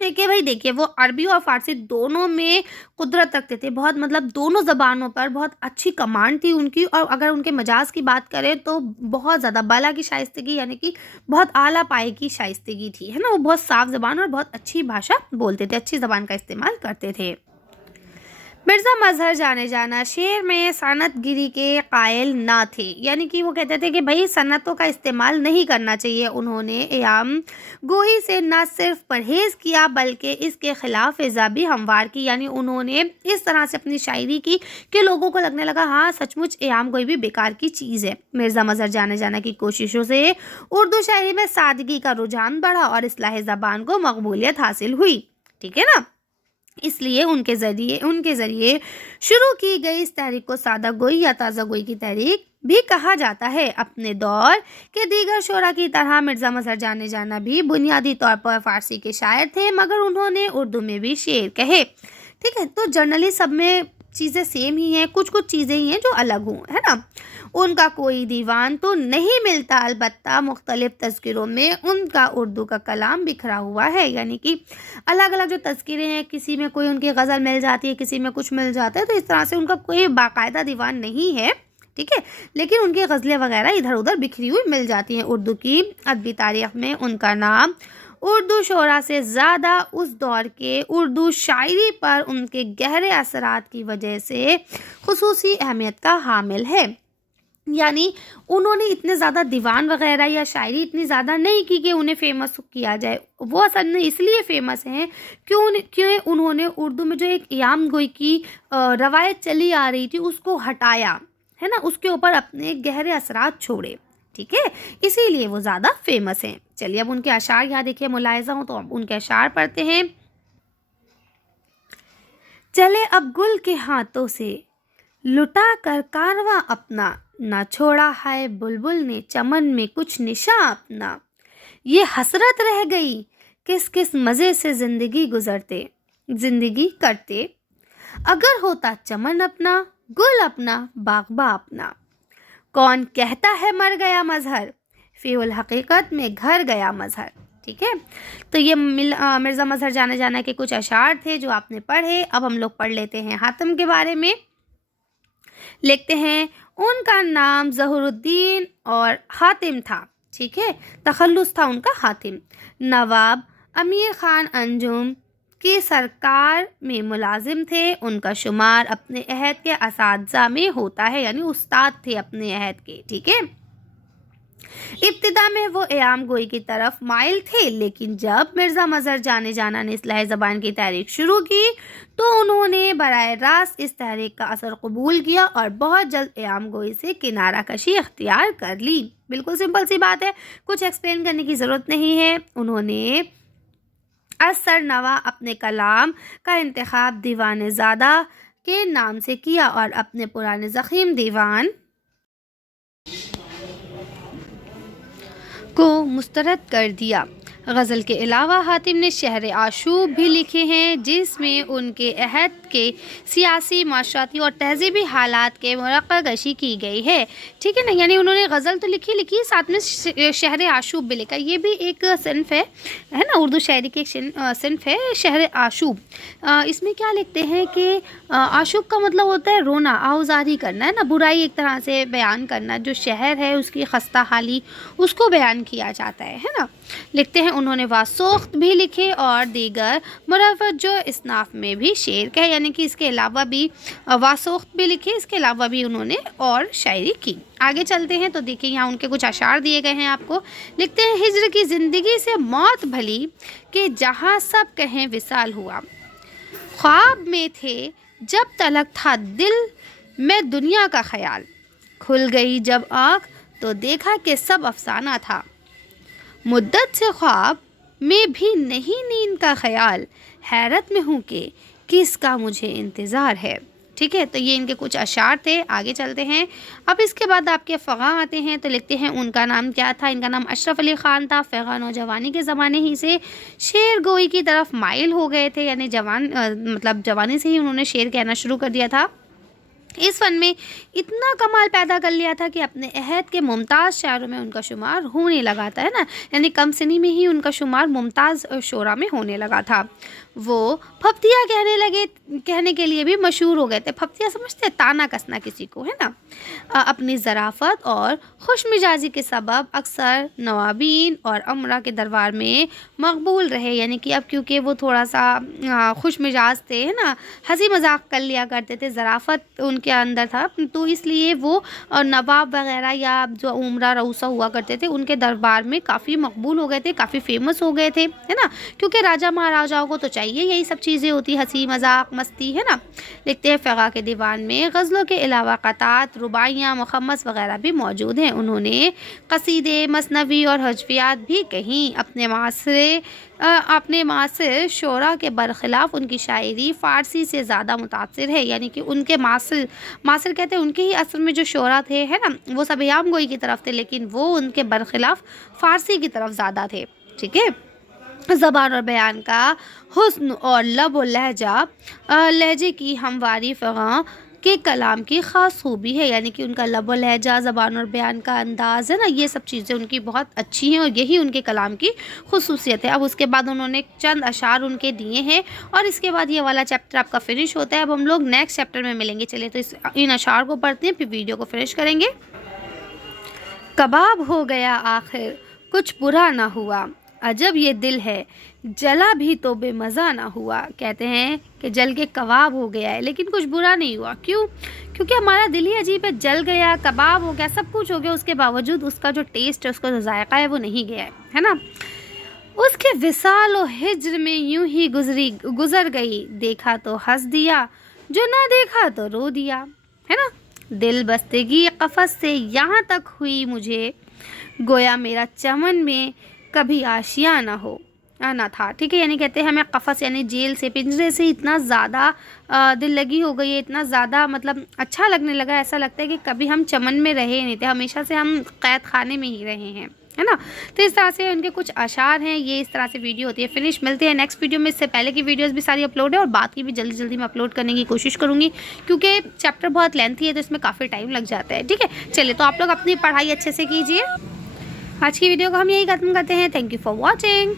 کہ بھائی دیکھیے وہ عربی اور فارسی دونوں میں قدرت رکھتے تھے، بہت مطلب دونوں زبانوں پر بہت اچھی کمانڈ تھی ان کی. اور اگر ان کے مجاز کی بات کریں تو بہت زیادہ بالا کی شائستگی، یعنی کہ بہت اعلیٰ پائے کی شائستگی تھی، ہے نا. وہ بہت صاف زبان اور بہت اچھی بھاشا بولتے تھے، اچھی زبان کا استعمال کرتے تھے. مرزا مظہر جانے جانا شعر میں صنعت گری کے قائل نہ تھے، یعنی کہ وہ کہتے تھے کہ بھائی صنعتوں کا استعمال نہیں کرنا چاہیے. انہوں نے عیام گوئی سے نہ صرف پرہیز کیا بلکہ اس کے خلاف فضا بھی ہموار کی، یعنی انہوں نے اس طرح سے اپنی شاعری کی کہ لوگوں کو لگنے لگا ہاں سچ مچ عیام گوئی بھی بیکار کی چیز ہے. مرزا مظہر جانے جانا کی کوششوں سے اردو شاعری میں سادگی کا رجحان بڑھا اور اصلاح زبان کو مقبولیت حاصل ہوئی، ٹھیک ہے نا. اس لیے ان کے ذریعے شروع کی گئی اس تحریک کو سادہ گوئی یا تازہ گوئی کی تحریک بھی کہا جاتا ہے. اپنے دور کے دیگر شعراء کی طرح مرزا مظہر جانے جانا بھی بنیادی طور پر فارسی کے شاعر تھے، مگر انہوں نے اردو میں بھی شعر کہے، ٹھیک ہے. تو جنرلی سب میں چیزیں سیم ہی ہیں، کچھ چیزیں ہی ہیں جو الگ ہوں، ہے نا. ان کا کوئی دیوان تو نہیں ملتا، البتہ مختلف تذکروں میں ان کا اردو کا کلام بکھرا ہوا ہے، یعنی کہ الگ الگ جو تذکرے ہیں، کسی میں کوئی ان کی غزل مل جاتی ہے، کسی میں کچھ مل جاتا ہے. تو اس طرح سے ان کا کوئی باقاعدہ دیوان نہیں ہے، ٹھیک ہے. لیکن ان کی غزلیں وغیرہ ادھر ادھر بکھری ہوئی مل جاتی ہیں. اردو کی ادبی تاریخ میں ان کا نام اردو شعراء سے زیادہ اس دور کے اردو شاعری پر ان کے گہرے اثرات کی وجہ سے خصوصی اہمیت کا حامل ہے. یعنی انہوں نے اتنے زیادہ دیوان وغیرہ یا شاعری اتنی زیادہ نہیں کی کہ انہیں فیمس کیا جائے. وہ اصل میں اس لیے فیمس ہیں کیوں انہوں نے اردو میں جو ایک عیام گوئی کی روایت چلی آ رہی تھی اس کو ہٹایا، ہے نا، اس کے اوپر اپنے گہرے اثرات چھوڑے، ٹھیک ہے. اسی لیے وہ زیادہ فیمس ہیں. چلیے اب ان کے اشعار یہاں دیکھیے ملاحظہ ہوں تو اب ان کے اشعار پڑھتے ہیں. چلے اب گل کے ہاتھوں سے لٹا کر کارواں اپنا، نہ چھوڑا ہے بلبل نے چمن میں کچھ نشاں اپنا. یہ حسرت رہ گئی کس کس مزے سے زندگی کرتے، اگر ہوتا چمن اپنا گل اپنا باغباں اپنا. کون کہتا ہے مر گیا مظہر، فی الحقیقت میں گھر گیا مظہر، ٹھیک ہے. تو یہ مرزا مظہر جانے جانا کے کچھ اشعار تھے جو آپ نے پڑھے. اب ہم لوگ پڑھ لیتے ہیں حاتم کے بارے میں. لکھتے ہیں ان کا نام ظہور الدین اور حاتم تھا، ٹھیک ہے، تخلص تھا ان کا حاتم. نواب امیر خان انجم کی سرکار میں ملازم تھے. ان کا شمار اپنے عہد کے اساتذہ میں ہوتا ہے، یعنی استاد تھے اپنے عہد کے، ٹھیک ہے. ابتدا میں وہ عیام گوئی کی طرف مائل تھے، لیکن جب مرزا مظہر جانے جانا نے اصلاح زبان کی تحریک شروع کی تو انہوں نے براہ راست اس تحریک کا اثر قبول کیا اور بہت جلد عیام گوئی سے کنارہ کشی اختیار کر لی. بالکل سمپل سی بات ہے، کچھ ایکسپلین کرنے کی ضرورت نہیں ہے. انہوں نے اثر نوا اپنے کلام کا انتخاب دیوان زادہ کے نام سے کیا اور اپنے پرانے ضخیم دیوان کو مسترد کر دیا. غزل کے علاوہ حاتم نے شہر آشوب بھی لکھے ہیں جس میں ان کے عہد کے سیاسی، معاشرتی اور تہذیبی حالات کے مرقع کشی کی گئی ہے، ٹھیک ہے نا. یعنی انہوں نے غزل تو لکھی ساتھ میں شہر آشوب بھی لکھا. یہ بھی ایک صنف ہے نا، اردو شاعری کی ایک صنف ہے شہر آشوب. اس میں کیا لکھتے ہیں کہ آشوب کا مطلب ہوتا ہے رونا، آہوزاری کرنا، ہے نا، برائی ایک طرح سے بیان کرنا. جو شہر ہے اس کی خستہ حالی اس کو بیان کیا جاتا ہے نا. لکھتے ہیں انہوں نے واسوخت بھی لکھے اور دیگر مروج جو اصناف میں بھی شعر کہے، یعنی کہ اس کے علاوہ بھی واسوخت بھی لکھے، اس کے علاوہ بھی انہوں نے اور شاعری کی. آگے چلتے ہیں تو دیکھیں یہاں ان کے کچھ اشعار دیے گئے ہیں آپ کو. لکھتے ہیں ہجر کی زندگی سے موت بھلی کہ جہاں سب کہیں وصال ہوا. خواب میں تھے جب تلک تھا دل میں دنیا کا خیال. کھل گئی جب آنکھ تو دیکھا کہ سب افسانہ تھا. مدت سے خواب میں بھی نہیں نیند کا خیال. حیرت میں ہوں کہ کس کا مجھے انتظار ہے. ठीक है। तो ये इनके कुछ अशार थे। आगे चलते हैं। अब इसके बाद आपके फ़क़ा आते हैं, तो लिखते हैं उनका नाम क्या था। इनका नाम अशरफ अली ख़ान था। फ़क़ा नौजवानी के ज़माने ही से शेर गोई की तरफ माइल हो गए थे, यानी मतलब जवानी से ही उन्होंने शेर कहना शुरू कर दिया था। इस फ़न में इतना कमाल पैदा कर लिया था कि अपने अहद के मुमताज़ शायरों में उनका शुमार होने लगा था, है ना, यानी कम सिनी में ही उनका शुमार मुमताज़ शोरा में होने लगा था। वो फप्तिया कहने के लिए भी मशहूर हो गए थे। फप्तिया समझते हैं, ताना कसना किसी को, है ना। अपनी ज़राफ़त और खुश मिजाजी के सबब अक्सर नवाबीन और अमरा के दरबार में मकबूल रहे, यानी कि अब क्योंकि वो थोड़ा सा खुश मिजाज थे, है ना, हंसी मजाक कर लिया करते थे, ज़राफ़त उनके अंदर था, तो इसलिए वो नवाब वगैरह या जो उमरा रऊसा हुआ करते थे उनके दरबार में काफ़ी मकबूल हो गए थे, काफ़ी फेमस हो गए थे, है ना, क्योंकि राजा महाराजाओं को तो चाहिए यही सब चीज़ें होती, हंसी मजाक मस्ती, है ना। लिखते हैं फ़क़ा के दीवान में गज़लों के अलावा क़तात, रुबाइयाँ, मुखम्मस वगैरह भी मौजूद हैं। उन्होंने क़सीदे, मसनवी और हजवियात भी कहीं। अपने मासिर शोरा के बरखिलाफ़ उनकी शायरी फ़ारसी से ज़्यादा मुतासिर है, यानी कि उनके मासिर कहते हैं उनके ही असर में जो शोरा थे, है ना, वो सब याम गोई की तरफ थे, लेकिन वो उनके बरखिलाफ़ फ़ारसी की तरफ ज़्यादा थे, ठीक है। ज़बान और बयान का हुस्न और लब और लहजे की हमवारी फ़क़ा के कलाम की ख़ास खूबी है, यानी कि उनका लब और लहजा, ज़बान और बयान का अंदाज़, है ना, ये सब चीज़ें उनकी बहुत अच्छी हैं और यही उनके कलाम की खुसूसियत है। अब उसके बाद उन्होंने चंद अशार उनके दिए हैं और इसके बाद ये वाला चैप्टर आपका फिनिश होता है। अब हम लोग नेक्स्ट चैप्टर में मिलेंगे। चलिए तो इन अशार को पढ़ते हैं, फिर वीडियो को फिनिश करेंगे। कबाब हो गया आखिर कुछ बुरा ना हुआ, अजब ये दिल है जला भी तो बेमज़ा ना हुआ। कहते हैं कि जल के कबाब हो गया है लेकिन कुछ बुरा नहीं हुआ। क्यों? क्योंकि हमारा दिल ही अजीब है, जल गया, कबाब हो गया, सब कुछ हो गया, उसके बावजूद उसका जो टेस्ट है, उसका जो जायका है, वो नहीं गया है ना। उसके विसाल और हिज्र में यूं ही गुजर गई, देखा तो हंस दिया, जो ना देखा तो रो दिया, है ना। दिल बस्तगी कफस से यहाँ तक हुई मुझे, गोया मेरा चमन में कभी आशिया ना हो ना था, ठीक है। यानी कहते हैं हमें कफस यानी जेल से, पिंजरे से इतना ज़्यादा दिल लगी हो गई है, इतना ज़्यादा मतलब अच्छा लगने लगा, ऐसा लगता है कि कभी हम चमन में रहे नहीं थे, हमेशा से हम कैद खाने में ही रहे हैं, है ना। तो इस तरह से उनके कुछ अशार हैं। ये इस तरह से वीडियो होती है फिनिश। मिलते हैं नेक्स्ट वीडियो में। इससे पहले की वीडियोस भी सारी अपलोड है और बात की भी जल्दी जल्दी मैं अपलोड करने की कोशिश करूँगी, क्योंकि चैप्टर बहुत लेंथी है तो इसमें काफ़ी टाइम लग जाता है, ठीक है। चलिए तो आप लोग अपनी पढ़ाई अच्छे से कीजिए। आज की वीडियो को हम यही ख़त्म करते हैं। Thank you for watching.